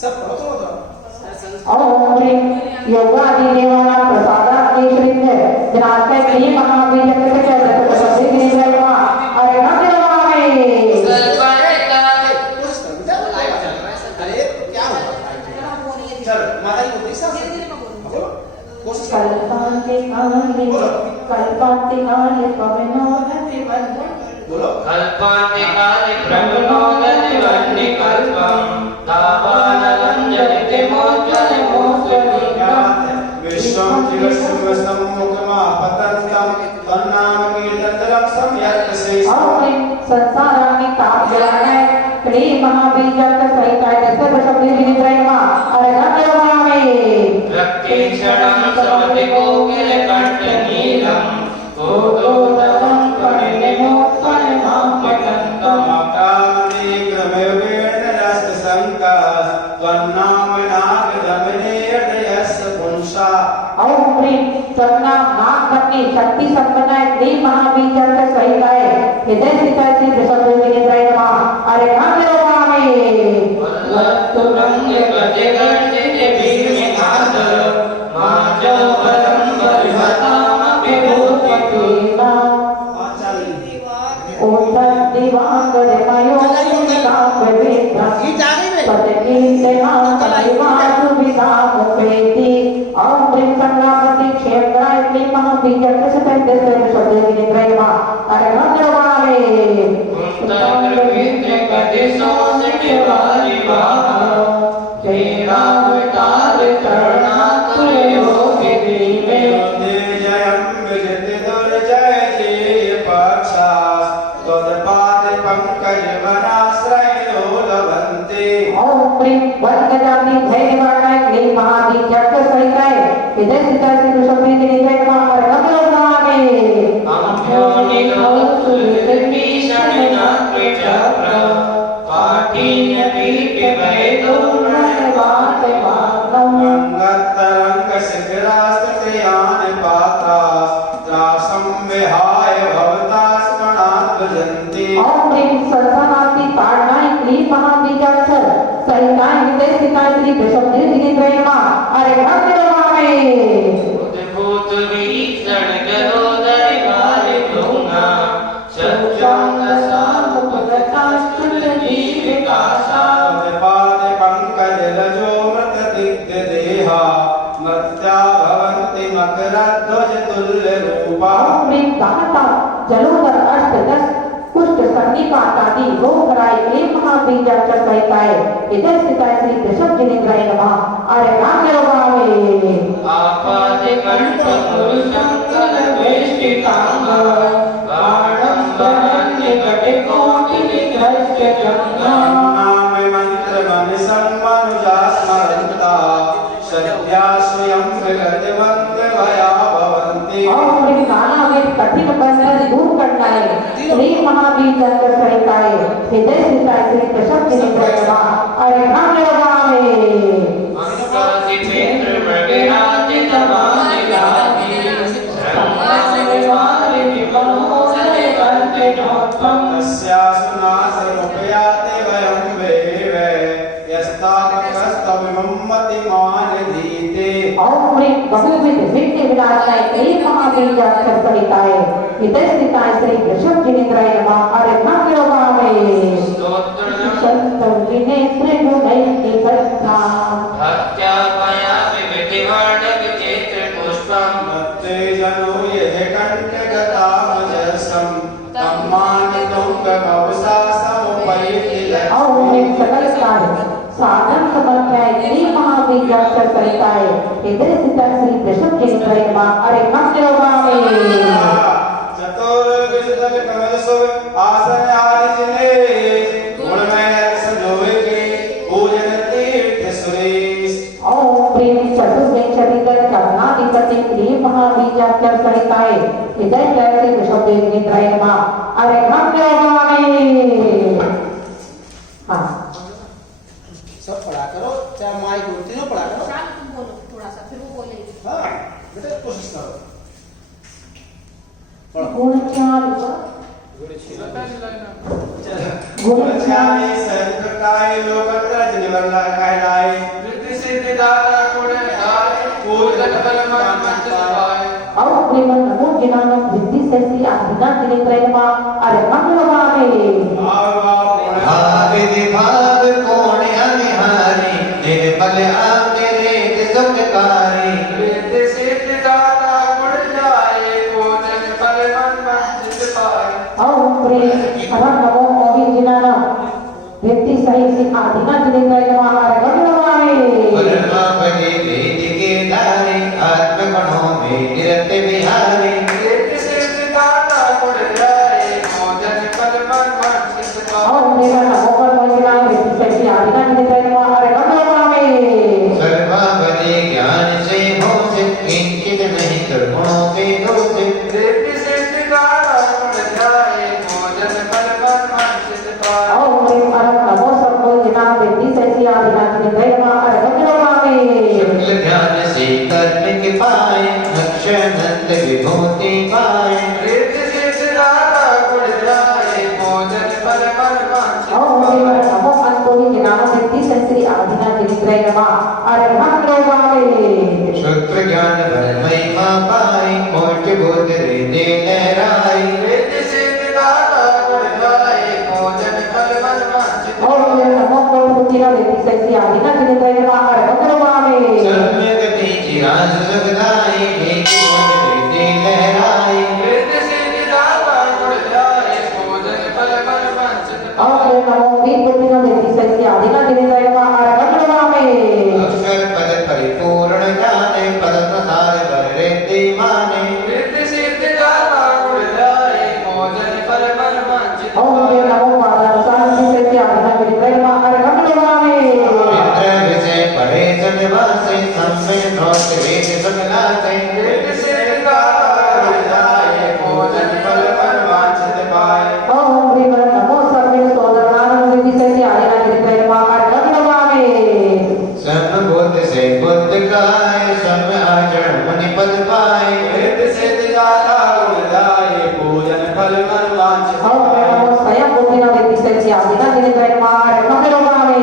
सब पढ़ो तो ओम श्री योगादि देवाना प्रसादा केशरिंद जनार्दन श्री महावीर के चरण प्रसाद गिरी जयमा अरे नमः अरे क्या हुआ चल माता की बुद्धि से कोशिश कर कल्पांते काले पवनोदति वंदे बोलो कल्पांते काले प्रवणोदति वन्नि कल्पं तावानलं जनिते मोज्ज्वल विश्वं चिरसुमस्तं मुखमा पतन्तं तन्नाम कीर्तनदलं सम्यक् और संसारानि तापजलाने श्री महावीर जगत सहिताय सर्व शक्ति विनिद्रयमा अरे नमः रक्तेक्षणं समधिकोकिल कण्ठनीलं कोदोदकं परिणिमोत्पन्नमाप्यकन्तं कामने क्रमवेण रससंका त्वन्नाम नागदमनेयस पुंसा ओम ह्रीं सन्ना नाग पत्नी शक्ति संपन्न श्री महावीर जगत सहिताय हृदय स्थिताय श्री विशुद्ध विनिद्रयमा अरे नमः वत्तुरंग गजगर्जित भीमनाद माजवलं बर्हतामपि भूपतिना दिवांगर मयो कांगवेता पतकीते नामदिवासु विदामुपेति ओम ह्रीं संनापति क्षेत्राय श्री महावीर जगत सहिताय हृदय विशुद्ध विनिद्रयमा अरे नमः कुंतकृविद्र कदिशो सिटिवारिवाह केरावतार चरणातुर्यो विधिमे जयं विजति दुर्जय जय पक्षा तत्पाद पंकज वनाश्रयो लभन्ते ओम ह्रीं वरदजाति धैर्यवाणाय श्री महावीर जगत सहिताय हृदय स्थिताय श्री विशुद्ध विनिद्रयमा अरे नमः अम्भ्यो निघौ सुरभीषणनाकृचक्र गंगतरंग शिखरास्त्रयान पाता त्रासं विहाय भवता स्मरणात् भजन्ति ओम ह्रीं संसाराति ताड़नाय श्री महावीर जगत सहिताय हृदय स्थिताय श्री विशुद्ध विनिद्रयमा अरे नमः उद्भूत वीक्षण गरोदर वारि भ्रूणा चक्षांग सामुपगताश्चुत जीविकाशा पाद पंकज रजो मृत दिग्ध देहा मृत्या भवन्ति मकरध्वज तुल्य रूपा ओम ह्रीं दाता जलोदर अष्टदश कुष्ठ सन्निपातादि रोगराय श्री महावीर जगत सहिताय हृदय स्थिताय श्री विशुद्ध विनिद्रयमा अरे नमः आपादिकण्ठ मुरुशङ्कर वेष्टिताङ्ग बाणम्बरन्निकटिकोटिनिधस्य जङ्घम् नाम मंत्र मन सम्मनुजा स्मरन्ता सद्या स्वयं विगतवन्त भया भवन्ति ओम ह्रीं नानाविध कठिन बंधन दूर करनाय श्री महावीर जगत सहिताय हृदय स्थिताय श्री विशुद्ध विनिद्रयमा अरे नमः अंकादिपेन्द्र मृगराजित मालिकाधि ब्रह्मादिवारि विमनोदय वर्तिनोत्तम तस्यासु नासमुपयाते वयं वेवे यस्तापकस्तविमम्मतिमान धीते ओम ह्रीं बहुविध विद्य विलासाय श्री महावीर जगत सहिताय हृदय स्थिताय श्री विशुद्ध विनिद्रयमा अरे नमः संतं विनेत्र गुणैति सत्ता भक्त्या मया विविधिवर्ण विचित्र पुष्पम् मत्ते जनो यः कण्ठगतामजसं तम्मानितं गमवसा समुपैति ओम ह्रीं सकल कार्य साधन समर्थाय श्री महावीर जगत सहिताय हृदय स्थिताय श्री विशुद्ध विनिद्रयमा अरे नमः चतुर्विशदल कमल सुव आसन आदि जिने गुणमय संजोए के पूजन तीर्थ सुरेश ओम ह्रीं चतुर्विंशतिगत कर्णाधिपति श्री महावीर जगत सहिताय हृदय स्थिताय श्री विशुद्ध विनिद्रयमा अरे नमः हाँ सब पढ़ा करो चाहे माइक हो तीनों पढ़ा करो शाम तुम बोलो थोड़ा सा फिर वो बोलेगी हाँ बेटा कोशिश करो पढ़ो गुण चार गुणचारी सर्वकाय लोकत्र जनिवल्ला कहलाए रिद्धि सिद्धि दाता गुण गाय पूजन फल मन मंचताय और प्रेमन नमो ज्ञान वृद्धि से आदिना दिने प्रेमा अरे मंगलवामे भाव विभाव कोण अनिहारी निर्मल आंगरे सुखकारी रिद्धि सिद्धि दाता गुण गाय पूजन फल मन मंचताय और प्रेम अरे नमो ज्ञान वृद्धि से आदिना दिने प्रेमा अरे मंगलवामे परमा बने वेद के धारे आत्म गुणों में निरत बिहारी रिद्धि सिद्धि दाता गुण गाय पूजन फल मन मंचताय और मेरा नमो ज्ञान वृद्धि से आदिना दिने प्रेमा अरे मंगलवामे सर्वावधि ज्ञान से हो किंचित नहीं कर्मों से दोषित रिद्धि सिद्धि दाता गुण गाय पूजन फल मन मंचताय और प्रेम अरे नमो सर्व ज्ञान वृद्धि से आदिना दिने प्रेमा अरे मंगलवामे शुक्ल ध्यान से कर्म के पाए अक्षयनंद विभूति पाए रिद्धि सिद्धि दाता गुण गाय पूजन फल मन और मंचताय नमो अंतोहि ज्ञान वृद्धि से आदिना दिने प्रेमा अरे मंगलवामे शुक्र ज्ञान भर महिमा पाए कोटि बुद्ध हृदय लहराई रिद्धि सिद्धि दाता गुण गाय पूजन फल मन और मंचताय नमो बुद्धि वृद्धि से आदिना दिने प्रेमा अरे मंगलवामे सम्यगति चिराज सुखदाई एक बुद्ध हृदय लहराई रिद्धि सिद्धि दाता गुण गाय पूजन फल मन मंचताय और नमो बुद्धि वृद्धि से आदिना दिने प्रेमा अरे मंगलवामे अक्षर पद परिपूर्ण जाने पद प्रसाद पर रहते माने रिद्धि सिद्धि दाता गुण गाय पूजन फल मन मंचताय और नमो पादानुसार से आदिना दिने प्रेमा अरे मंगलवामे इंद्र विषय पढ़े सन्निवासे सम्मेल नोट वेद सुखनासे रिद्धि सिद्धि दाता गुण गाय पूजन फल मन मंचताय और नमो सर्वे सोदरान वृद्धि से आदिना दिने प्रेमा अरे मंगलवामे सम बुद्ध से बुद्ध काय सम आचरण मुनि पद पाए रिद्धि सिद्धि दाता गुण गाय पूजन फल मन वांछित और नमो स्वयं बुद्धि वृद्धि से आदिना दिने प्रेमा अरे मंगलवामे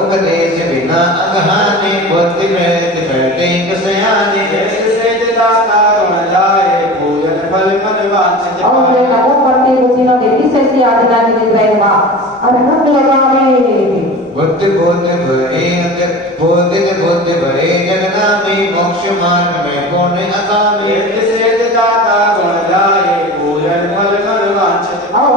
उपदेश बिना अगहाने बुद्धि प्रयत करते सयाने रिद्धि सिद्धि दाता गुण गाय पूजन फल मन वांछित और नमो पति बुद्धि वृद्धि से आदिना दिने प्रेमा अरे मंगलवामे बुद्ध बुद्ध भरे बोधित बुद्ध भरे जगनामी मोक्ष मार्ग में पूर्ण अकामी रिद्धि सिद्धि दाता गुण गाय पूजन फल मन वांछित और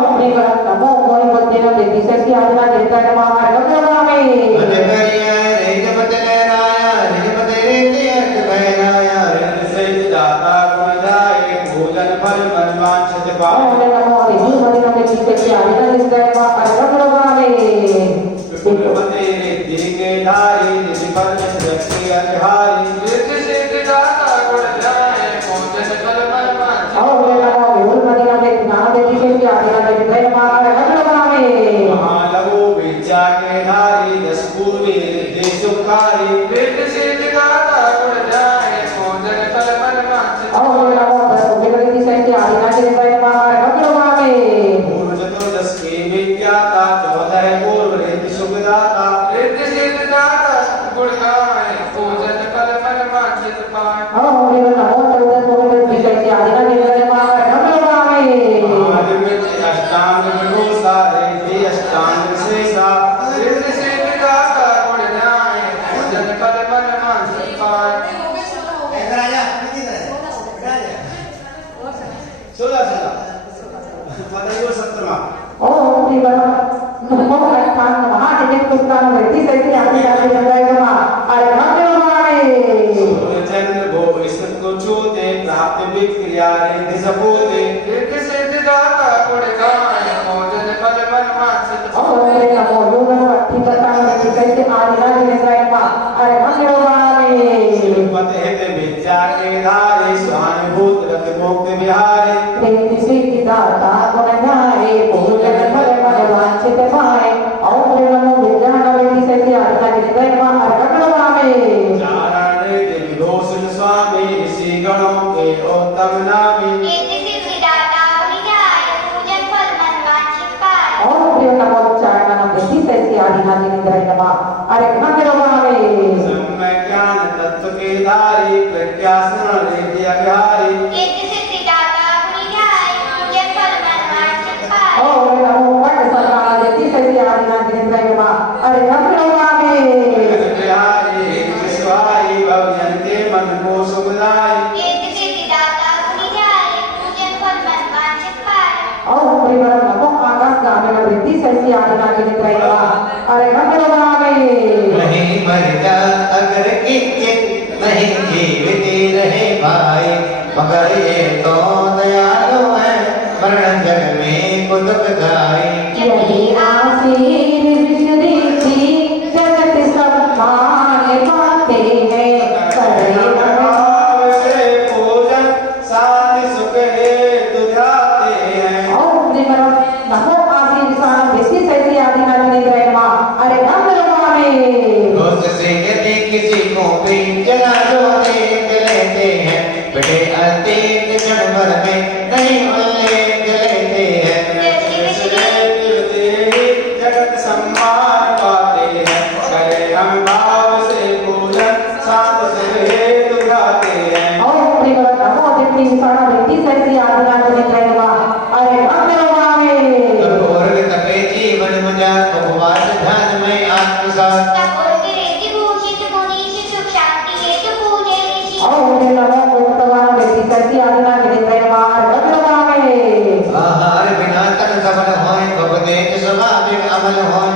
नमो बुद्धि वृद्धि से आदिना दिने प्रेमा अरे मंगलवामे मत करिया रेज मत लहराया रेज मत रेते अर्थ बहराया रिद्धि सिद्धि दाता गुण गाय पूजन फल मन वांछित और नमो बुद्धि वृद्धि से आदिना दिने प्रेमा अरे मंगलवामे कुलपति रिद्धि के धारी निधि फल शक्ति अधारी रिद्धि सिद्धि दाता गुण गाय पूजन फल मन मंचताय और नमो ज्ञान वृद्धि से आदिना दिने प्रेमा अरे मंगलवामे महालघु विद्या के धारी दस पूर्वी रिद्धि सुखारी रिद्धि सिद्धि दाता गुण गाय पूजन फल मन मंचताय और नमो वृद्धि से आदिना दिने प्रेमा अरे मंगलवामे पूर्व चतुर्दश की विज्ञाता 14 पूर्व रिद्धि सुखदाता रिद्धि सिद्धि दाता गुण गाय पूजन फल मन मंचताय और नमो चौदह वृद्धि से आदिना दिने प्रेमा अरे मंगलवामे आदिमित अष्टांग विभूषा रिद्धि अष्टांग शेषा रिद्धि सिद्धि दाता गुण गाय पूजन किसी को भी जला दो देख लेते हैं, बड़े अतीत क्षण भर में नहीं उल्लेख लेते हैं। जगत सम्मान पाते हैं, करे हम भाव से पूजन, शांत से हेतु गाते हैं। ओम प्रिय नमो दिव्य विशाल व्यक्ति सैसी आदिना जनित्रैर्वा अरे अग्रवामे कठोर तपे जीवन मुझा उपवास ध्यान में आत्मसात। ओम प्रिय नमो उत्तवान व्यक्ति सैसी आदिना जनित्रैर्वा अरे अग्रवामे आहार बिना तन सफल होय, भवदेव स्वाभाविक अमल होय।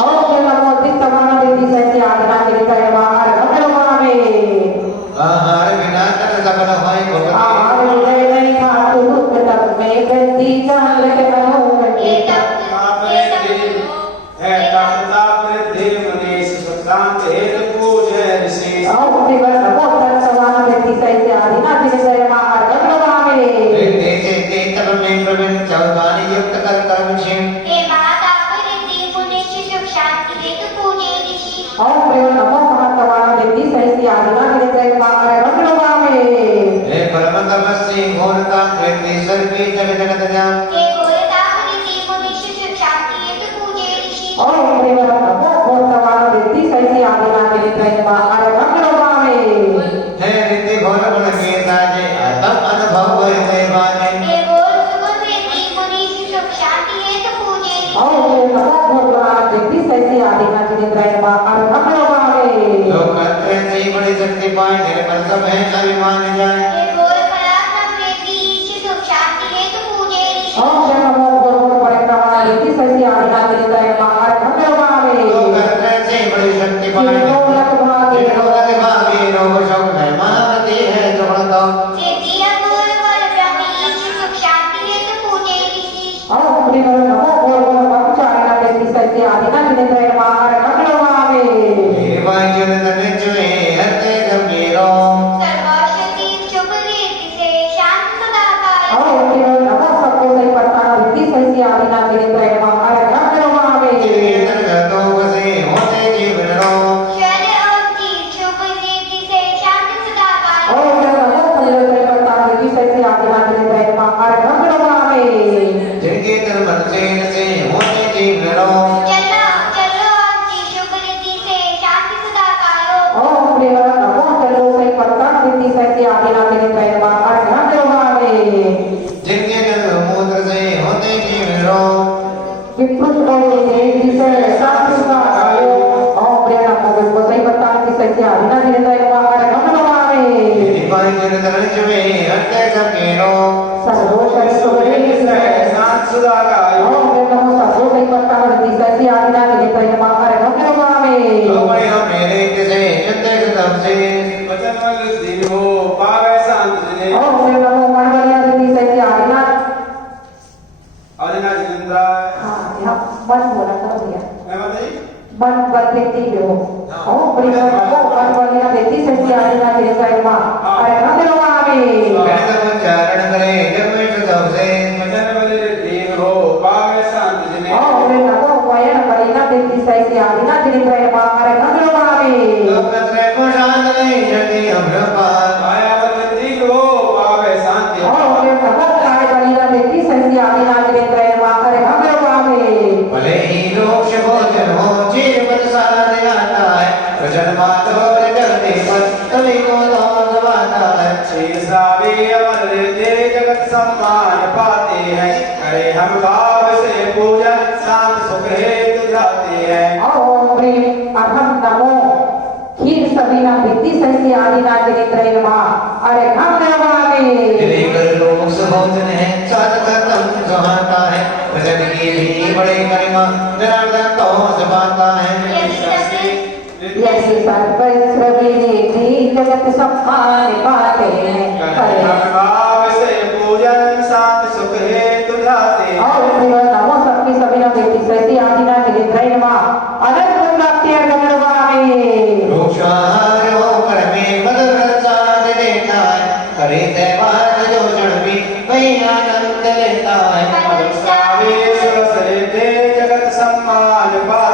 ओम प्रिय नमो उत्तवान व्यक्ति सैसी आदिना जनित्रैर्वा अरे अग्रवामे आहार बिना तन सफल होय, भवदेव आहार विजय नहीं खातु दुख तक में गति चंद्र के बनो है तपता वृद्धि मनीष सुखांत हेतु पूजय ऋषि। ओम प्रिय नमो उत्तवान व्यक्ति सैसी आदिना जनित्रैर्वा अरे अग्रवामे देते तब में प्रवीण चौदानी युक्त कर कर्म क्षीण। ओम प्रिय नमो महत्तवान व्यक्ति सैसी आदिना जनित्रैर्वा अरे अग्रवामे हे परम तपस्वी घोरता व्यक्ति सर्वी जग जगत जान। ओम प्रिय नमो महत्तवान व्यक्ति सैसी आदिना जनित्रैर्वा अरे अग्रवामे हे रीति घोर गुण के ताजे आत्म अनुभव होय ते बाजे। ओम प्रिय नमो महत्तवान व्यक्ति सैसी आदिना जनित्रैर्वा अरे अग्रवामे लोक अंतरे से बड़ी शक्ति पाए, निर्मल सब है अभिमान जाए। ओम प्रिय नमो गुरु परिक्रमा व्यक्ति सैसी आदिना जनित्रैर्वा अरे अग्रवामे लोक अंतरे से बड़ी शक्ति पाए, लोक भागे लोक भागे रोग शोक है मानवती है जो तो। ओम प्रिय नमो गुरु ब्रह्मचारिणा व्यक्ति सैसी आदिना जनित्रैर्वा अरे अग्रवामे मेरे भाई जो तने चुए हते गंभीरो। ओम प्रिय नमो सबको सही पत्ता व्यक्ति सैसी आदिना जनित्रैर्वा अरे अग्रवामे कीर्तन करतो बसे होते जीवन रो। ओम प्रिय नमो सही पत्ता व्यक्ति सैसी आदिना जनित्रैर्वा अरे अग्रवामे जिनके तन मन से नसे होते जीवन रो। ओम प्रिय नमो चलो सही पत्ता व्यक्ति सैसी आदिना जनित्रैर्वा अरे अग्रवामे जिनके तन मूत्र से होते जीवन रो। विप्रुष्टो देवी से शास्त्र आयो। ओम प्रिय नमो गुरु सही पत्ता व्यक्ति सैसी आदिना जनित्रैर्वा अरे अग्रवामे दीपाय जन तन चुए हते गंभीरो सर्वोशरि सुरे शांत सुधा गायो। ओम प्रिय नमो सबको सही पत्ता व्यक्ति सैसी आदिना जनित्रैर्वा अरे अग्रवामे लोमड़ी हम मेरे किसे जते कदम से वचन वृद्धि हो पावे शांत जने। ओम प्रिय नमो मनवलिया व्यक्ति सैसी आदिना आदिना जिंद्र हाँ यहाँ मन बोला था भैया मैं बताइए मन व्यक्ति हो। ओम प्रिय नमो मनवलिया व्यक्ति सैसी आदिना जनित्रैर्वा अरे अग्रवामे गणित उच्चारण करे जब में कदम से वचन वृद्धि हो पावे शांत जने। ओम प्रिय नमो वयन परिणा व्यक्ति सैसी आदिना जनित्रैर्वा अरे अग्रवामे लोक त्रय को शांत नहीं जति हम पार। माया वृद्धि हो पावे शांति। ओम प्रिय नमो काय परिणा व्यक्ति सैसी आदिना जनित्रैर्वा अरे अग्रवामे भले ही लोक से भोजन हो चीर पद सारा दिलाता है, वचन मातो जगते पर तभी को तो दबाता है। शेषावे अमर रहते जगत सम्मान पाते हैं, करे हम भाव से पूजन, शांत सुख हेतु जाते हैं। ओम प्रिय अहम नमो खीर सबिना व्यक्ति सैसी आदिना जनित्रैर्वा अरे अग्रवामे यदि कर लोक से भोजन है सात कर्तम सुहाता है, वचन की भी बड़े गरिमा जनार्दन तो जबाता है। यदि सर्वस्रविने जगत सम्मान पाते हैं करे हम भाव से पूजन, शांत सुख हेतु जाते हैं। और प्रिय नमो सबकी सबिना व्यक्ति सैसी आदिना जनित्रैर्वा अरे प्राप्ति अग्रवामे रोषाहार होकर में बदल साथ देता है, करे त्योहार जो क्षण भी वही आनंद लेता है। शेषावे सुरस रहते जगत सम्मान पाते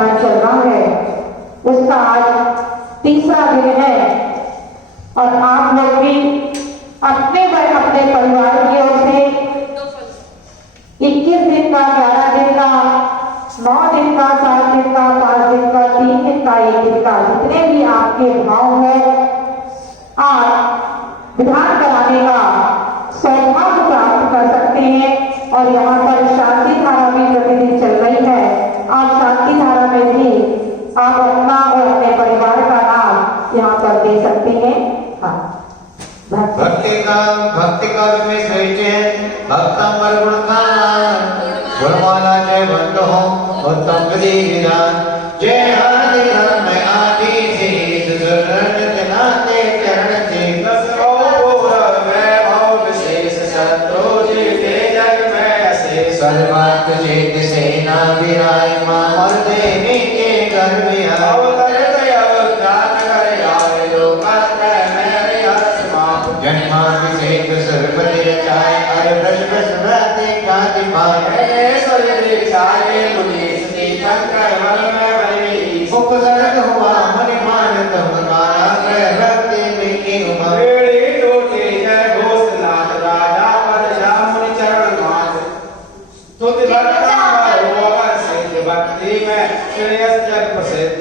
तीसरा दिन है और आप लोग भी अपने परिवार की ओर से 21 दिन का, 11 दिन का, 9 दिन का, 7 दिन का, 5 दिन का, 3 दिन का, 1 दिन का, जितने भी आपके भाव हो, आप विधान कराने का सौभाग्य प्राप्त कर सकते हैं। और यहाँ पर शांति धारा भी प्रतिदिन चल रही है। आप शांति धारा में भी आप अपना और अपने परिवार का नाम यहाँ पर दे सकते हैं। हाँ, भक्ति का में श्रेष्ठ है भक्तंबर गुणमाला जय बंधु उत्तम विधान जय हरि राम आदि से नाते चरण से सर्वात्म चेत सेना विराजमान और देवी के घर में जन्माभिषेक सर्वदे रचाए अरे ब्रज ब्रज व्रते ख्याति पाए उपसर्ग हुआ मन मानत मकाना ग्रह भक्ति मिलके भक्ति में श्रेयस जग प्रसिद्ध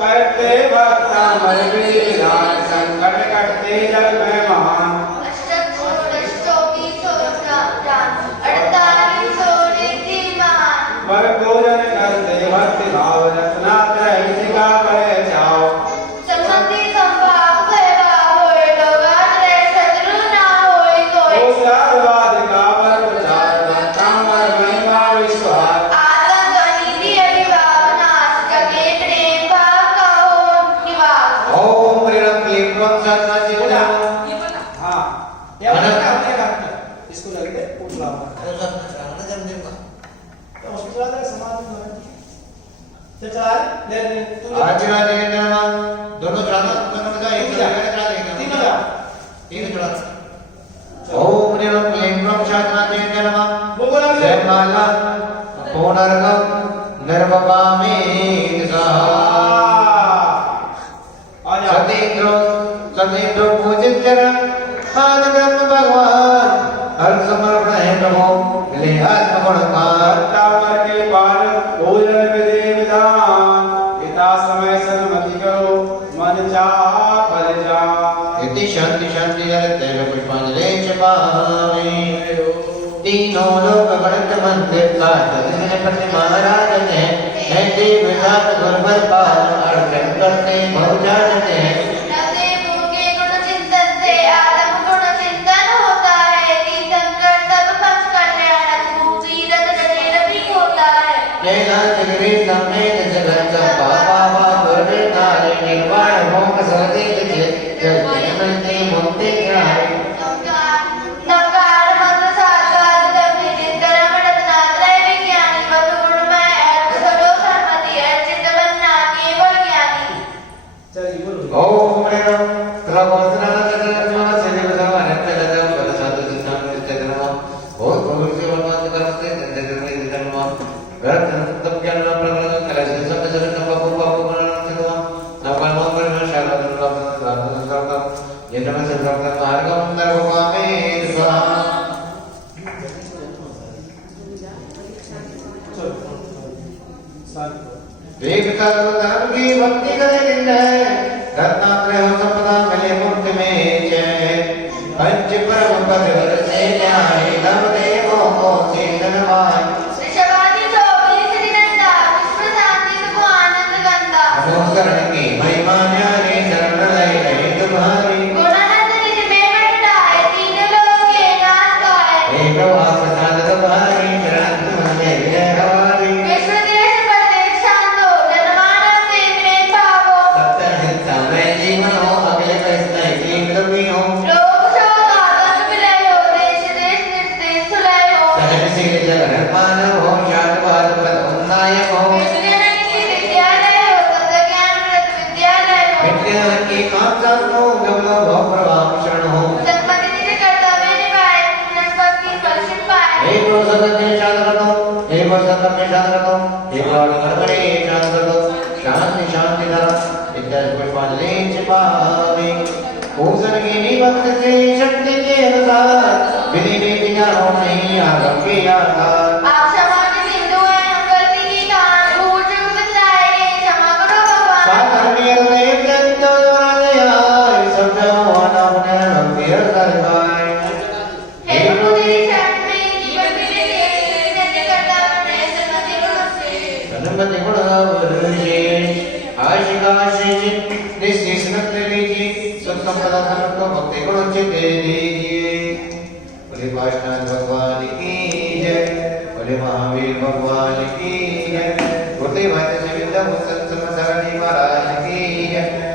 करते भक्ता मन विधान संकट कटते जग में महान वर पूजन करते भक्ति भाव रत्ना त्रैविका करे जाओ साधुवाद का वर प्रचार भक्ता मर महिमा विश्वास ओम प्रेरक क्लीं क्रों सत्ता जीवना हाँ या इसको लगे थे पूछ ला हॉस्पिटल है समाज में चला ले ले तू आज रात नमः दोनों चढ़ाना दोनों का एक चढ़ा देंगे तीन चढ़ा ओम प्रेरक क्लीं क्रों सत्ता जीवना नमः जय माला पुनर्गम निर्वपामि सतीन्द्रो पूजित चरण आदि ब्रह्म भगवान हर समर्पण है प्रभु मिले आत्मगुण भक्तावर के पार भोजन विधि विधान पिता समय सन्मति करो मन चाह फल जाए इति शांति शांति तेरे पुष्पांजलि चपामि तीनों लोक गणित मंदिर का जिसने पति महाराज ने है देव जात गुरबर पाल अर्चन करते बहुत जाते हैं समेत जगत पापा दुर्नाले निर्वाण भोग सदे जगते मुक्ति ज्ञान नकार मंत्र साकार दग्नि चिंतन मडतनात्रय विज्ञानी वसुगुणमय अर्थ सदो सर्वति अर्चित बन्ना केवल ज्ञानी चलिए बोलो ओम प्रेम प्रभोस्ना नमः सेवे भगवान तदम पद साधु सिद्धांत चक्रम और गुरु से वर्तमान करते दंडकर्मी धर्म व्रत तब ज्ञान प्रबल कलश सब जगत पापो पापो मनन सिद्धवा नवकर्म पर शारद प्राप्त ये नमः सर्वत्र मार्गम नरवामे स्वाहा वेद का धर्म की भक्ति करे दिन है रत्नात्रय हो संपदा मिले मूर्ति में जय पंच परम पद से न्याय नव देवों को चेतन माय करण की महिमा न्यारी शरण लय तुम्हारी हे प्रभा प्रसाद तुम्हारी शरण तुम्हें विजय हमारी सत्य हित समय जीवन हो अगले कृष्ण की कभी हो सहनशील जगन मानव हो शांतवाद पद उन्नायक हो विज्ञान की कांता को गमलो भव प्रभाव शरण हो हे प्रो सदन के शाद करो हे वसंत में शांत रखो हे लॉर्ड गणपति शांत रखो शांति शांति धरो इत्यादि पुष्पांजलि छिपावे पूजन की भक्त से शक्ति के अनुसार विधि विधि जानो नहीं आगम के आधार आप क्षमा के सिंधु हैं हम गलती की खान भूल चूक बतलाए क्षमा करो भगवान साधर्मी हृदय जंतो दयाय सब जवाना होने भक्ति हर भाई हे प्रभु तेरी शरण में जीवन में नृत्य करता मैं सन्मति गुण से गणपति गुण विशेष आशिका आशीष निश्चित नृत्य लीजिए सब संपदा धन को भक्ति गुण दे दीजिए बोले वासनाथ भगवान की जय बोले महावीर भगवान की जय बोले भाई से विद्या मुसलमान महाराज की जय